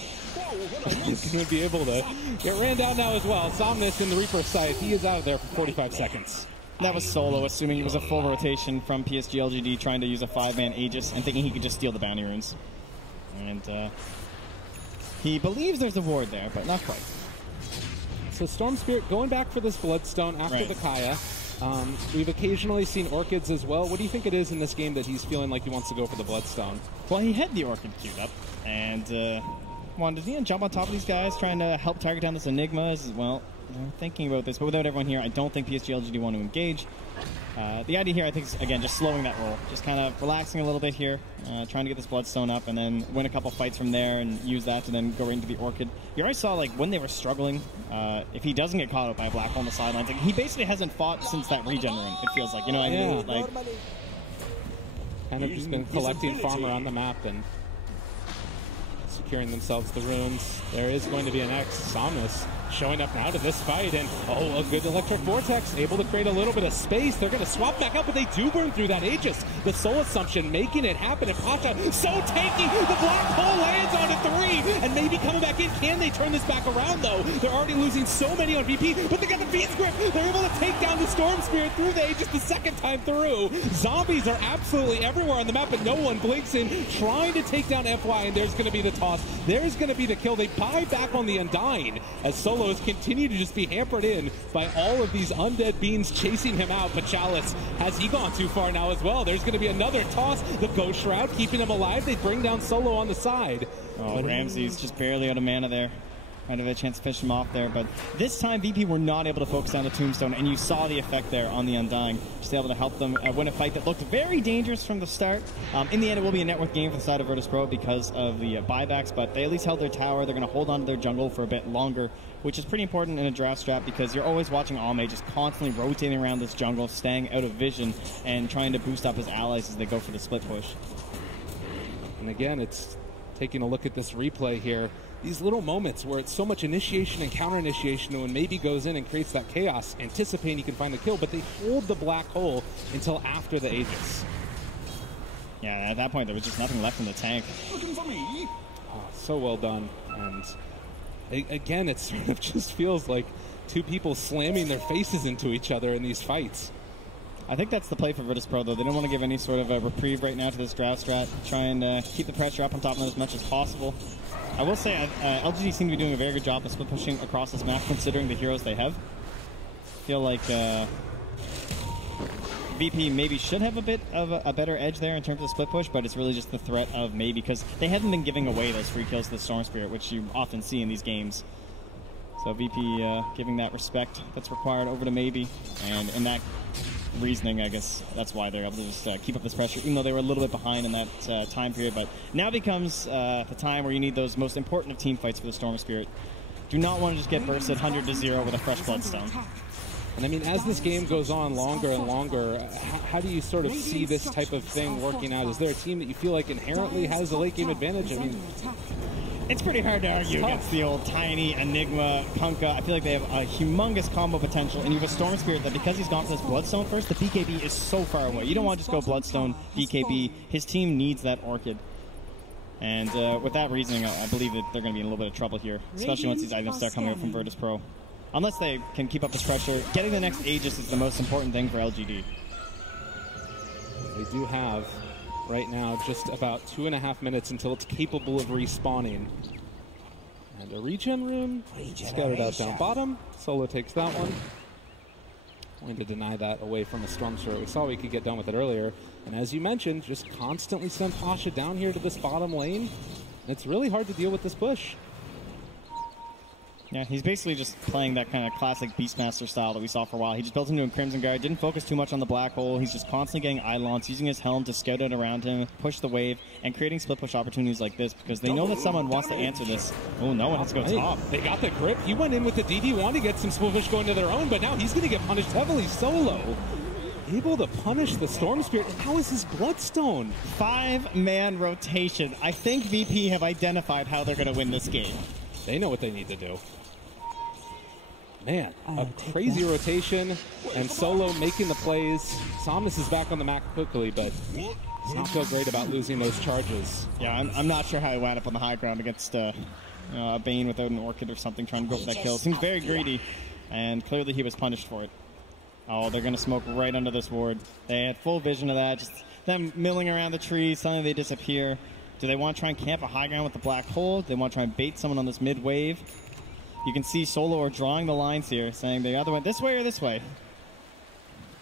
He's going to be able to get ran down now as well. Somnus in the Reaper's sight. He is out of there for 45 seconds. That was Solo, assuming it was a full rotation from PSG.LGD, trying to use a 5-man Aegis and thinking he could just steal the bounty runes. And he believes there's a ward there, but not quite. So Storm Spirit going back for this Bloodstone after the Kaya. We've occasionally seen Orchids as well. What do you think it is in this game that he's feeling like he wants to go for the Bloodstone? Well, he had the Orchid queued up, and wanted to jump on top of these guys, trying to help target down this Enigma as well. Thinking about this, but without everyone here, I don't think PSG.LGD want to engage. The idea here, I think, is, again, just slowing that roll. Just kind of relaxing a little bit here, trying to get this Bloodstone up, and then win a couple fights from there and use that to then go right into the Orchid. You already saw, like, when they were struggling, if he doesn't get caught up by a Black Hole on the sidelines, like, he basically hasn't fought since that regen rune, it feels like. You know what I mean? Like, kind of just been collecting farm around the map and securing themselves the runes. There is going to be an X. Somnus showing up now to this fight, and a good Electric Vortex, able to create a little bit of space. They're going to swap back up, but they do burn through that Aegis. The Soul Assumption making it happen, and Pasha so tanky. The Black Hole lands on a 3, and maybe coming back in. Can they turn this back around, though? They're already losing so many on VP, but they got the Fiend's Grip. They're able to take down the Storm Spirit through the Aegis the second time through. Zombies are absolutely everywhere on the map, but no one blinks in, trying to take down FY, and there's going to be the toss. There's going to be the kill. They buy back on the Undying, as Solos continue to just be hampered in by all of these undead beings chasing him out. But Chalice, has he gone too far now as well? There's going to be another toss. The Ghost Shroud keeping him alive. They bring down Solo on the side. Oh, Ramsey's just barely out of mana there. Might have a chance to finish him off there, but this time VP were not able to focus on the Tombstone, and you saw the effect there on the Undying. Just able to help them win a fight that looked very dangerous from the start. In the end, it will be a network game for the side of Virtus Pro because of the buybacks, but they at least held their tower. They're going to hold on to their jungle for a bit longer, which is pretty important in a draft strat because you're always watching Almay just constantly rotating around this jungle, staying out of vision, and trying to boost up his allies as they go for the split push. And again, it's taking a look at this replay here. These little moments where it's so much initiation and counter-initiation, when maybe goes in and creates that chaos, anticipating he can find the kill, but they hold the Black Hole until after the Aegis. Yeah, at that point, there was just nothing left in the tank. Oh, so well done. And again, it sort of just feels like two people slamming their faces into each other in these fights. I think that's the play for Virtus Pro, though. They don't want to give any sort of a reprieve right now to this draft strat. Try and keep the pressure up on top of them as much as possible. I will say LGD seem to be doing a very good job of split pushing across this map, considering the heroes they have. I feel like VP maybe should have a bit of a better edge there in terms of split push, but it's really just the threat of maybe, because they haven't been giving away those free kills to the Storm Spirit, which you often see in these games. So VP giving that respect that's required over to maybe, and in that reasoning, I guess that's why they're able to just keep up this pressure, even though they were a little bit behind in that time period. But now becomes the time where you need those most important of team fights for the Storm Spirit. Do not want to just get bursted 100-0 with a fresh Bloodstone. And I mean, as this game goes on longer and longer, how do you sort of see this type of thing working out? Is there a team that you feel like inherently has a late game advantage? I mean, it's pretty hard to argue against the old Tiny, Enigma, Kunkka. I feel like they have a humongous combo potential, and you have a Storm Spirit that, because he's gone for this Bloodstone first, the BKB is so far away. You don't want to just go Bloodstone, BKB. His team needs that Orchid. And with that reasoning, I believe that they're going to be in a little bit of trouble here, especially once these items start coming out from Virtus Pro. Unless they can keep up this pressure, getting the next Aegis is the most important thing for LGD. They do have, right now, just about 2.5 minutes until it's capable of respawning. And a regen rune, scattered out down bottom. Solo takes that one. Going to deny that away from a Storm Spirit. We saw we could get done with it earlier. And as you mentioned, just constantly send Pasha down here to this bottom lane. It's really hard to deal with this push. Yeah, he's basically just playing that kind of classic Beastmaster style that we saw for a while. He just built into a Crimson Guard, didn't focus too much on the black hole. He's just constantly getting Eidolons, using his helm to scout it around him, push the wave, and creating split push opportunities like this because they know that someone wants to answer this. Oh, no one has to go top. They got the grip. He went in with the DD, wanted to get some split push going to their own, but now he's going to get punished heavily solo. Able to punish the Storm Spirit, and how is his Bloodstone? 5-man rotation. I think VP have identified how they're going to win this game. They know what they need to do. Man, a crazy rotation, and Solo making the plays. Somnus is back on the map quickly, but does not feel great about losing those charges. Yeah, I'm not sure how he wound up on the high ground against a Bane without an Orchid or something trying to go for that kill. Seems very greedy, and clearly he was punished for it. Oh, they're going to smoke right under this ward. They had full vision of that, just them milling around the trees, suddenly they disappear. Do they want to try and camp a high ground with the black hole? Do they want to try and bait someone on this mid-wave? You can see Solo are drawing the lines here, saying they either went this way or this way.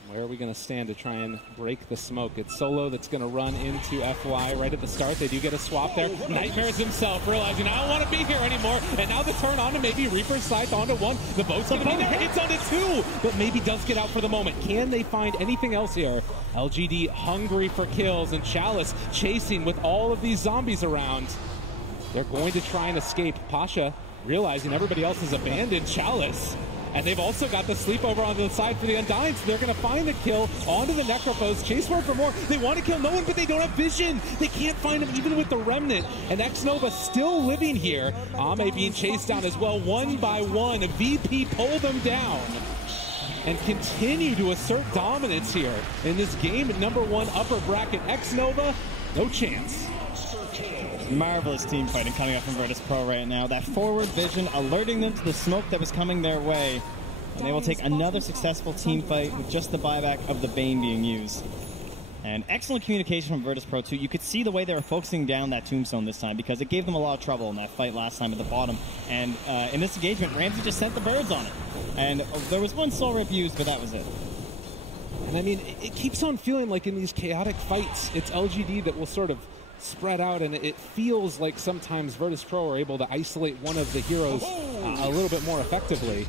Where are we going to stand to try and break the smoke? It's Solo that's going to run into FY right at the start. They do get a swap there. Nightmares himself realizing, I don't want to be here anymore. And now the turn on to maybe Reaper's Scythe onto one. The boat's going to be there. Hits onto two, but maybe does get out for the moment. Can they find anything else here? LGD hungry for kills, and Chalice chasing with all of these zombies around. They're going to try and escape. Pasha realizing everybody else has abandoned Chalice. And they've also got the sleepover onto the side for the Undying, so they're going to find the kill onto the Necrophos. Chase for more. They want to kill no one, but they don't have vision. They can't find him even with the Remnant. And X-Nova still living here. Ame being chased down as well, one by one. VP pull them down and continue to assert dominance here in this game at #1 upper bracket. X-Nova, no chance. Marvelous team fighting coming up from Virtus Pro right now. That forward vision alerting them to the smoke that was coming their way. And they will take another successful team fight with just the buyback of the Bane being used. And excellent communication from Virtus Pro too. You could see the way they were focusing down that Tombstone this time because it gave them a lot of trouble in that fight last time at the bottom. And in this engagement, Ramsey just sent the birds on it. And there was one soul rip used, but that was it. And I mean, it keeps on feeling like in these chaotic fights, it's LGD that will sort of spread out, and it feels like sometimes Virtus Pro are able to isolate one of the heroes a little bit more effectively.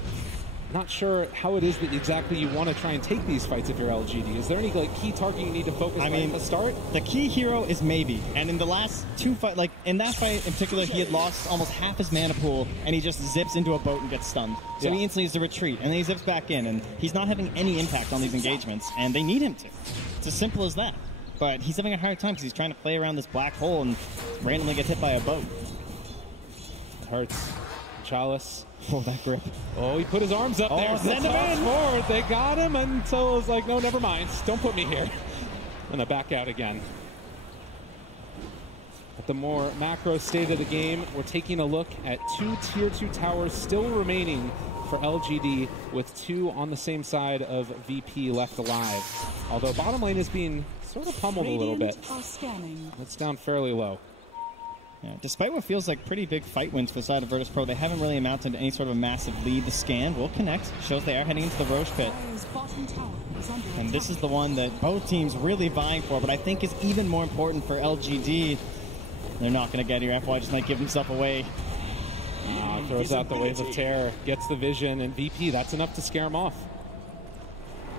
Not sure how it is that exactly you want to try and take these fights if you're LGD. Is there any key target you need to focus on at the start? The key hero is maybe, and in the last two fights, like in that fight in particular, he had lost almost half his mana pool, and he just zips into a boat and gets stunned. So he instantly has to retreat, and then he zips back in, and he's not having any impact on these engagements, and they need him to. It's as simple as that. But he's having a hard time because he's trying to play around this black hole and randomly gets hit by a boat. It hurts. Chalice. Oh, that grip. Oh, he put his arms up there. Send him in. Forward. They got him, and Solo's like, no, never mind. Don't put me here. I'm going to back out again. At the more macro state of the game, we're taking a look at 2 Tier 2 towers still remaining for LGD, with 2 on the same side of VP left alive. Although bottom lane is being sort of pummeled a little bit. It's down fairly low. Yeah, despite what feels like pretty big fight wins for the side of Virtus Pro, they haven't really amounted to any sort of a massive lead. The scan will connect, shows they are heading into the Roche pit. And this is the one that both teams really vying for, but I think is even more important for LGD. They're not going to get here. FY just might give himself away. Throws out the Wave of Terror, gets the vision, and VP, that's enough to scare him off.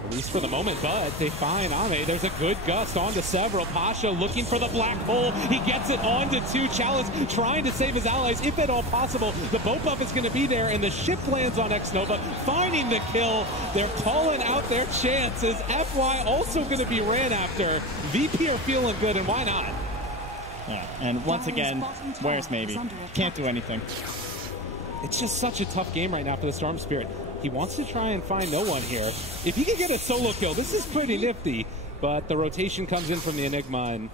At least for the moment, but they find Ame. There's a good gust onto several. Pasha looking for the black hole. He gets it onto 2. Chalice trying to save his allies, if at all possible. The boat buff is going to be there, and the ship lands on Xnova, finding the kill. They're calling out their chances. FY also going to be ran after. VP are feeling good, and why not? Yeah, and once again, where's maybe? Can't do anything. It's just such a tough game right now for the Storm Spirit. He wants to try and find no one here. If he can get a solo kill, this is pretty nifty. But the rotation comes in from the Enigma. And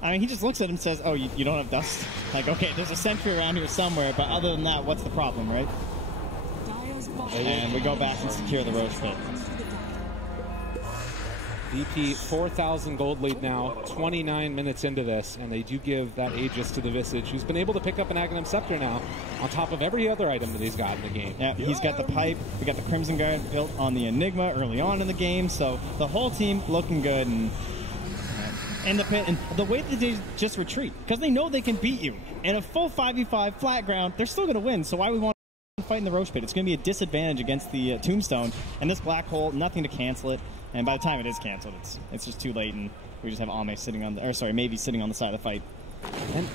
I mean, he just looks at him and says, oh, you don't have dust? Like, okay, there's a sentry around here somewhere, but other than that, what's the problem, right? And we go back and secure the Roche pit. VP 4,000 gold lead now, 29 minutes into this, and they do give that Aegis to the Visage, who's been able to pick up an Aghanim Scepter now, on top of every other item that he's got in the game. Yeah, he's got the pipe, we got the Crimson Guard built on the Enigma early on in the game, so the whole team looking good, and in the pit, and the way that they just retreat, because they know they can beat you. In a full 5v5 flat ground, they're still going to win, so why we want to fight in the Roche pit? It's going to be a disadvantage against the Tombstone, and this black hole, nothing to cancel it. And by the time it is canceled, it's just too late, and we just have Ame sitting on the, or sorry, maybe sitting on the side of the fight.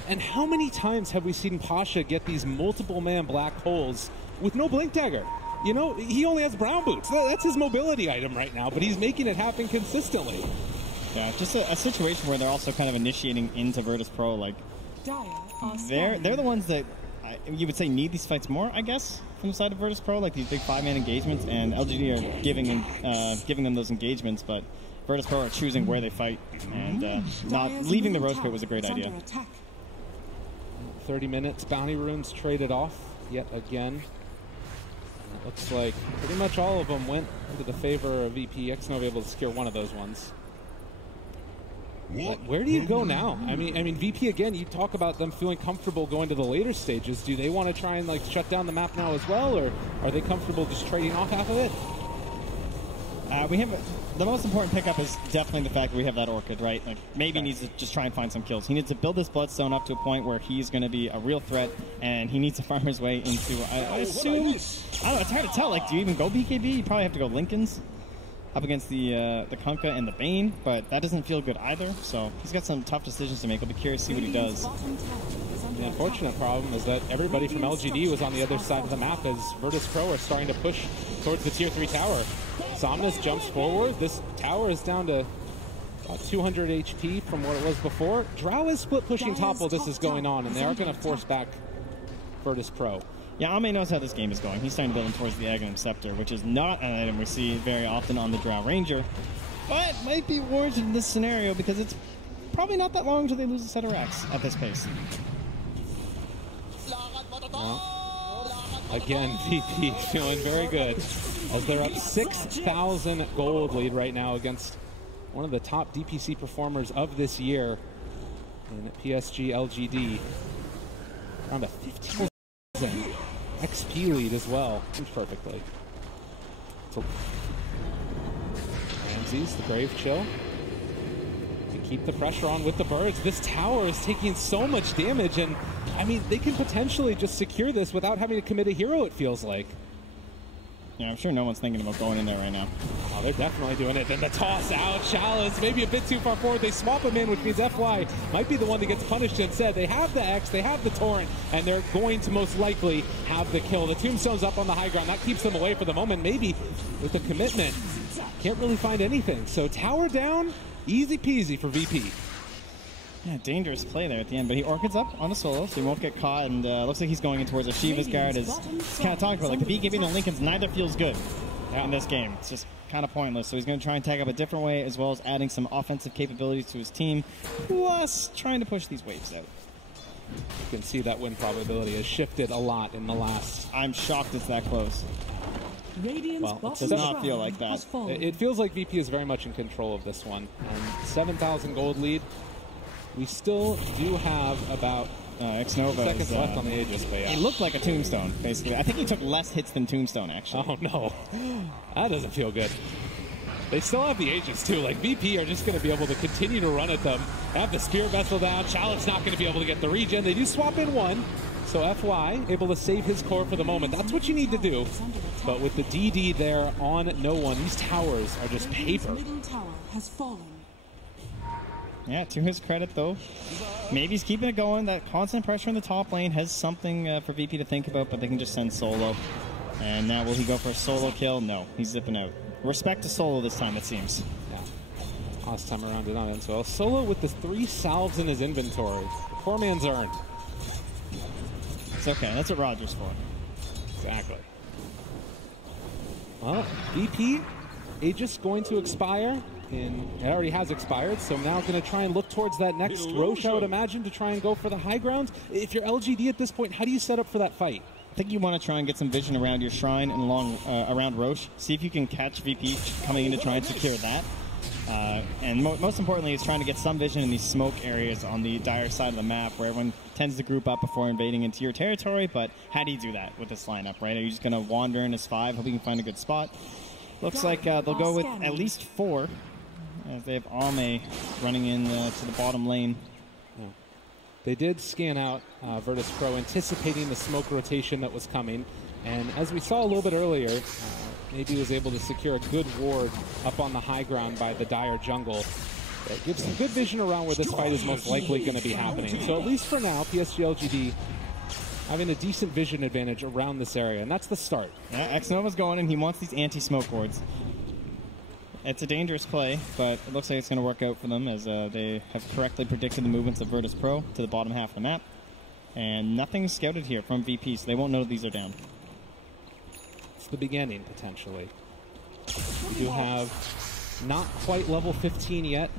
And how many times have we seen Pasha get these multiple man black holes with no blink dagger? You know, he only has brown boots. That's his mobility item right now, but he's making it happen consistently. Yeah, just a situation where they're also kind of initiating into Virtus Pro. Like, they're the ones that you would say need these fights more, I guess, from the side of Virtus Pro, like these big 5-man engagements, and LGD are giving them those engagements, but Virtus Pro are choosing where they fight, and not leaving the Roche pit was a great idea. 30 minutes, bounty runes traded off yet again. It looks like pretty much all of them went into the favor of VP. Xnova able to secure one of those ones. But where do you go now? I mean, VP again. You talk about them feeling comfortable going to the later stages. Do they want to try and like shut down the map now as well, or are they comfortable just trading off half of it? We have the most important pickup is definitely the fact that we have that Orchid, right? Like maybe he needs to just try and find some kills. He needs to build this Bloodstone up to a point where he's going to be a real threat, and he needs to farm his way into. I assume. I don't know. It's hard to tell. Like, do you even go BKB? You probably have to go Lincoln's up against the Kunkka and the Bane, but that doesn't feel good either. So he's got some tough decisions to make. I'll be curious to see what he does. The unfortunate problem is that everybody from LGD was on the other side of the map as Virtus Pro are starting to push towards the Tier 3 tower. Somnus jumps forward. This tower is down to about 200 HP from what it was before. Drow is split pushing top while this is going on, and they are going to force back Virtus Pro. Yeah, Ame knows how this game is going. He's starting to build him towards the Aghanim Scepter, which is not an item we see very often on the Drow Ranger, but might be warranted in this scenario because it's probably not that long until they lose a set of racks at this pace. Again, VP feeling very good as they're up 6,000 gold lead right now against one of the top DPC performers of this year in PSG.LGD. Around a 15,000 XP lead as well. Seems perfectly. So, Ramses, the Brave Chill. To keep the pressure on with the birds. This tower is taking so much damage, and I mean, they can potentially just secure this without having to commit a hero, it feels like. Yeah, I'm sure no one's thinking about going in there right now. Oh, they're definitely doing it. Then the toss out. Chalice maybe a bit too far forward. They swap him in, which means FY might be the one that gets punished instead. They have the X, they have the Torrent, and they're going to most likely have the kill. The Tombstone's up on the high ground. That keeps them away for the moment. Maybe with the commitment. Can't really find anything. So tower down, easy peasy for VP. Yeah, dangerous play there at the end, but he Orchids up on a solo, so he won't get caught, and looks like he's going in towards a Shiva's Guard. As kind of talking about, like the BKB and the Lincolns, neither feels good in this game. It's just kind of pointless, so he's going to try and tag up a different way, as well as adding some offensive capabilities to his team, plus trying to push these waves out. You can see that win probability has shifted a lot in the last. I'm shocked it's that close. Well, it does not feel like that. It feels like VP is very much in control of this one. And 7,000 gold lead. We still do have about X-Nova seconds left on the Aegis, but yeah. He looked like a tombstone, basically. I think he took less hits than tombstone, actually. Oh, no. That doesn't feel good. They still have the Aegis, too. Like, VP are just going to be able to continue to run at them. Have the Spear Vessel down. Chalice's not going to be able to get the regen. They do swap in one. So FY able to save his core for the moment. That's what you need to do. But with the DD there on no one, these towers are just paper. Yeah, to his credit, though, maybe he's keeping it going. That constant pressure in the top lane has something for VP to think about, but they can just send solo. And now will he go for a solo kill? No, he's zipping out. Respect to solo this time, it seems. Yeah. Last time around did not end so well. Solo with the 3 salves in his inventory. The poor man's earned. It's okay. That's what Roger's for. Exactly. Well, VP, Aegis going to expire. It already has expired, so now going to try and look towards that next Roche, I would imagine, to try and go for the high ground. If you're LGD at this point, how do you set up for that fight? I think you want to try and get some vision around your shrine and along around Roche. See if you can catch VP coming in to try and secure that. And most importantly, is trying to get some vision in these smoke areas on the dire side of the map where everyone tends to group up before invading into your territory. But how do you do that with this lineup, right? Are you just going to wander in as 5, hope you can find a good spot? Looks like they'll go with at least 4. As they have Ame running in to the bottom lane. Yeah. They did scan out Virtus Pro, anticipating the smoke rotation that was coming. And as we saw a little bit earlier, maybe was able to secure a good ward up on the high ground by the dire jungle. That gives some good vision around where this fight is most likely going to be happening. So at least for now, PSG.LGD having a decent vision advantage around this area, and that's the start. Yeah, X-Nova's going, and he wants these anti-smoke wards. It's a dangerous play, but it looks like it's going to work out for them as they have correctly predicted the movements of Virtus Pro to the bottom half of the map. And nothing's scouted here from VP, so they won't know these are down. It's the beginning, potentially. We do have not quite level 15 yet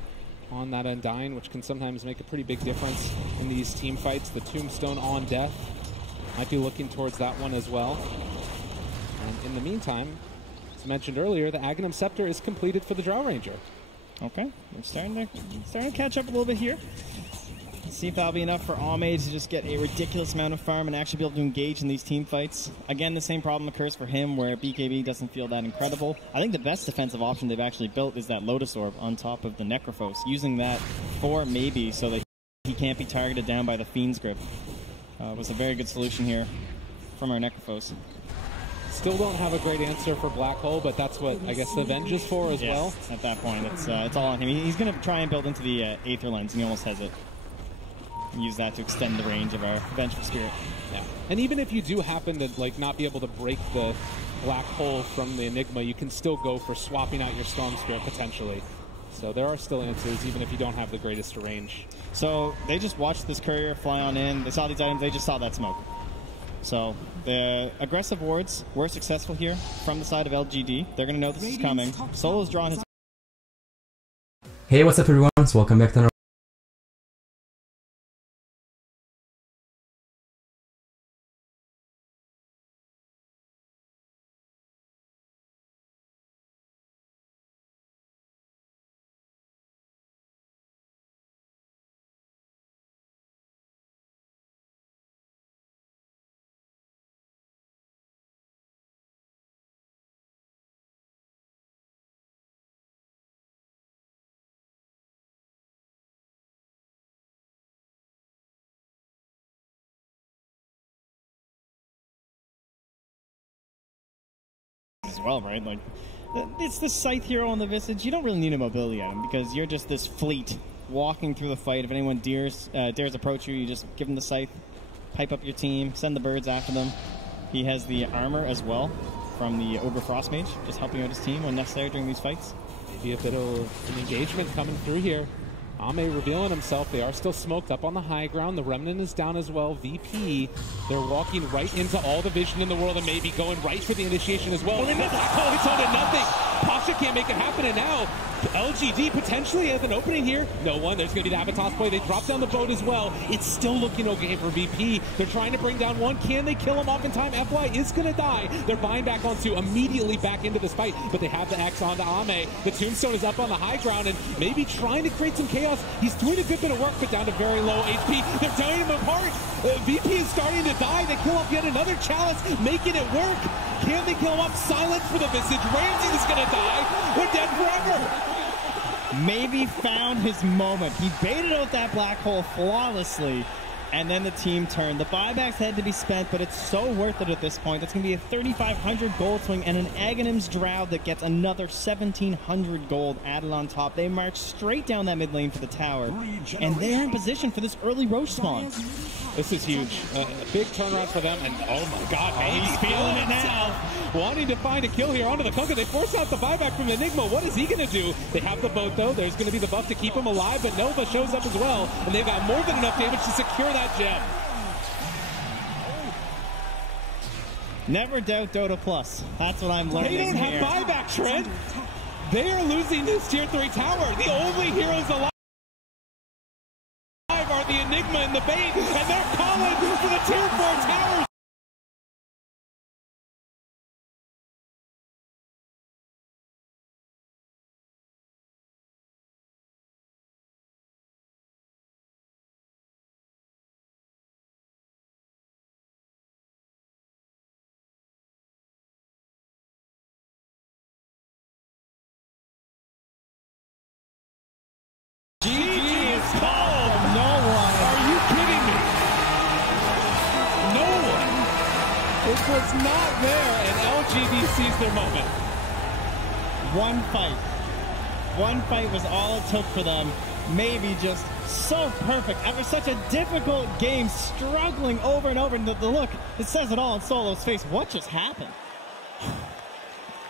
on that Undying, which can sometimes make a pretty big difference in these team fights. The Tombstone on death might be looking towards that one as well. And in the meantime, as mentioned earlier, the Aghanim Scepter is completed for the Drow Ranger. Okay, we're starting to catch up a little bit here. Let's see if that'll be enough for Ame to just get a ridiculous amount of farm and actually be able to engage in these team fights. Again, the same problem occurs for him where BKB doesn't feel that incredible. I think the best defensive option they've actually built is that Lotus Orb on top of the Necrophos, using that for maybe so that he can't be targeted down by the Fiend's Grip. Was a very good solution here from our Necrophos. Still don't have a great answer for Black Hole, but that's what I guess the Venge is for as well. At that point, it's all on him. He's going to try and build into the Aether Lens, and he almost has it. And use that to extend the range of our Vengeful Spirit. Yeah. And even if you do happen to not be able to break the Black Hole from the Enigma, you can still go for swapping out your Storm Spirit potentially. So there are still answers, even if you don't have the greatest range. So they just watched this courier fly on in. They saw these items. They just saw that smoke. So the aggressive wards were successful here from the side of LGD. They're going to know this is coming. Solo's drawn his... Hey, what's up everyone? So welcome back to another as well, right? Like, it's the Scythe hero on the Visage. You don't really need a mobility item because you're just this fleet walking through the fight. If anyone dares approach you, you just give them the Scythe, pipe up your team, send the birds after them. He has the armor as well from the Ogre Frostmage, just helping out his team when necessary during these fights. Maybe a bit of an engagement coming through here. Ame revealing himself. They are still smoked up on the high ground. The Remnant is down as well. VP, they're walking right into all the vision in the world and maybe going right for the initiation as well. Oh, they missed. Oh, it's on to nothing. Pasha can't make it happen, and now LGD potentially has an opening here. No one. There's going to be the Abatos play. They drop down the boat as well. It's still looking okay for VP. They're trying to bring down one. Can they kill him off in time? FY is going to die. They're buying back onto immediately back into this fight, but they have the X onto Ame. The Tombstone is up on the high ground and maybe trying to create some chaos. He's doing a good bit of work, but down to very low HP. They're tearing him apart. VP is starting to die. They kill off yet another Chalice, making it work. Can they kill him off? Silence for the Visage. Ramsey is going to die. We're dead forever. Maybe found his moment. He baited out that black hole flawlessly, and then the team turned. The buybacks had to be spent, but it's so worth it at this point. That's going to be a 3,500 gold swing and an Aghanim's Drow that gets another 1,700 gold added on top. They march straight down that mid lane for the tower, and they're in position for this early Roche spawn. This is huge. A big turnaround for them, and oh my god, man, he's feeling it now. Wanting to find a kill here onto the Kunkka. They force out the buyback from Enigma. What is he going to do? They have the boat, though. There's going to be the buff to keep him alive, but Nova shows up as well, and they've got more than enough damage to secure that gem. Never doubt Dota Plus. That's what I'm learning. They don't have buyback, Trent. They are losing this tier 3 tower. The only heroes alive are the Enigma and the Bait, and they're calling for the tier 4 towers. Was not there, and LGD sees their moment. One fight was all it took for them. Maybe just so perfect after such a difficult game, struggling over and over. And the look, it says it all in Solo's face. What just happened?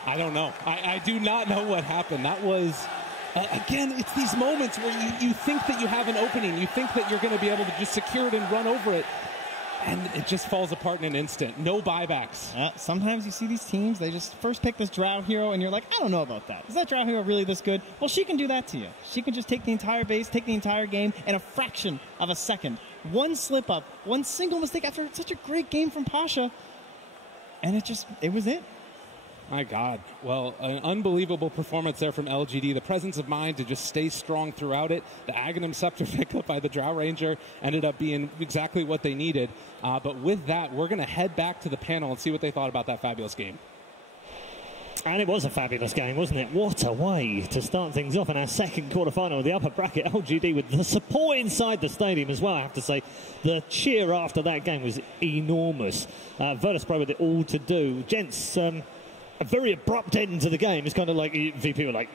I don't know. I do not know what happened. That was, again, it's these moments where you think that you have an opening. You think that you're going to be able to just secure it and run over it. And it just falls apart in an instant. No buybacks. Sometimes you see these teams, they just first pick this Drow hero, and you're like, I don't know about that. Is that Drow hero really this good? Well, she can do that to you. She can just take the entire base, take the entire game in a fraction of a second. One slip up, one single mistake after such a great game from Pasha. And it was it. My God. Well, an unbelievable performance there from LGD. The presence of mind to just stay strong throughout it. The Aghanim Scepter pick up by the Drow Ranger ended up being exactly what they needed. But with that, we're going to head back to the panel and see what they thought about that fabulous game. And it was a fabulous game, wasn't it? What a way to start things off in our second quarterfinal of the upper bracket. LGD with the support inside the stadium as well, I have to say. The cheer after that game was enormous. Virtus Pro with it all to do. Gents, a very abrupt end to the game. It's kind of like VP were like,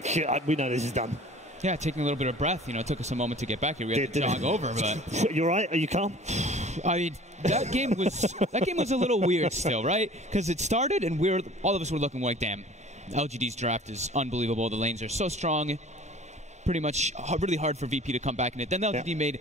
we know this is done. Yeah, taking a little bit of breath. You know, it took us a moment to get back here. We had to jog over, but you're right. Are you calm? I mean, that game was a little weird still, right? Because it started, and all of us were looking like, damn, LGD's draft is unbelievable. The lanes are so strong. Pretty much really hard for VP to come back in it. Then LGD made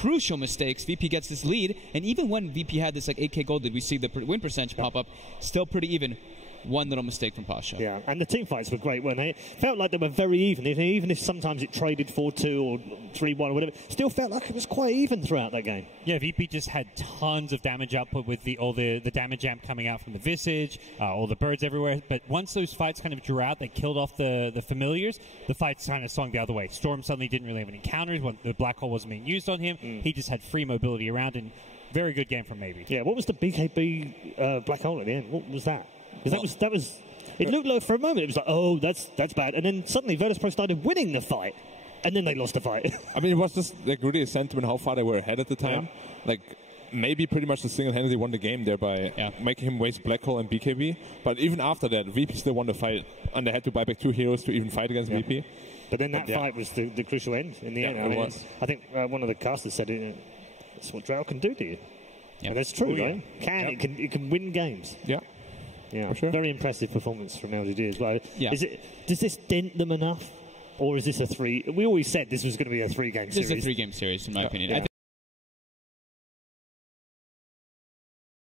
crucial mistakes. VP gets this lead, and even when VP had this like 8K gold, did we see the win percentage pop up? Still pretty even. One little mistake from Pasha. Yeah, and the team fights were great, weren't they? It felt like they were very even. Even if sometimes it traded 4-2 or 3-1 or whatever, still felt like it was quite even throughout that game. Yeah, VP just had tons of damage output with all the damage amp coming out from the Visage, all the birds everywhere. But once those fights kind of drew out, they killed off the familiars, the fights kind of swung the other way. Storm suddenly didn't really have any counters when the black hole wasn't being used on him. He just had free mobility around, and very good game from Maybe. Yeah, what was the BKB black hole at the end? What was that? Because that was... It looked like for a moment it was like, oh, that's bad. And then suddenly Virtus Pro started winning the fight. And then they lost the fight. I mean, it was just like really a sentiment how far they were ahead at the time. Yeah. Like, maybe pretty much single-handedly won the game there by making him waste Black Hole and BKB. But even after that, VP still won the fight. And they had to buy back 2 heroes to even fight against VP. But then that fight was the crucial end in the end. I think one of the casters said it's what Drow can do to you. Yeah. And that's true, right? It can win games. Yeah. Yeah, sure. Very impressive performance from LGD as well. Yeah. Does this dent them enough? Or is this a 3? We always said this was going to be a 3-game series. This is a 3-game series, in my opinion. Yeah.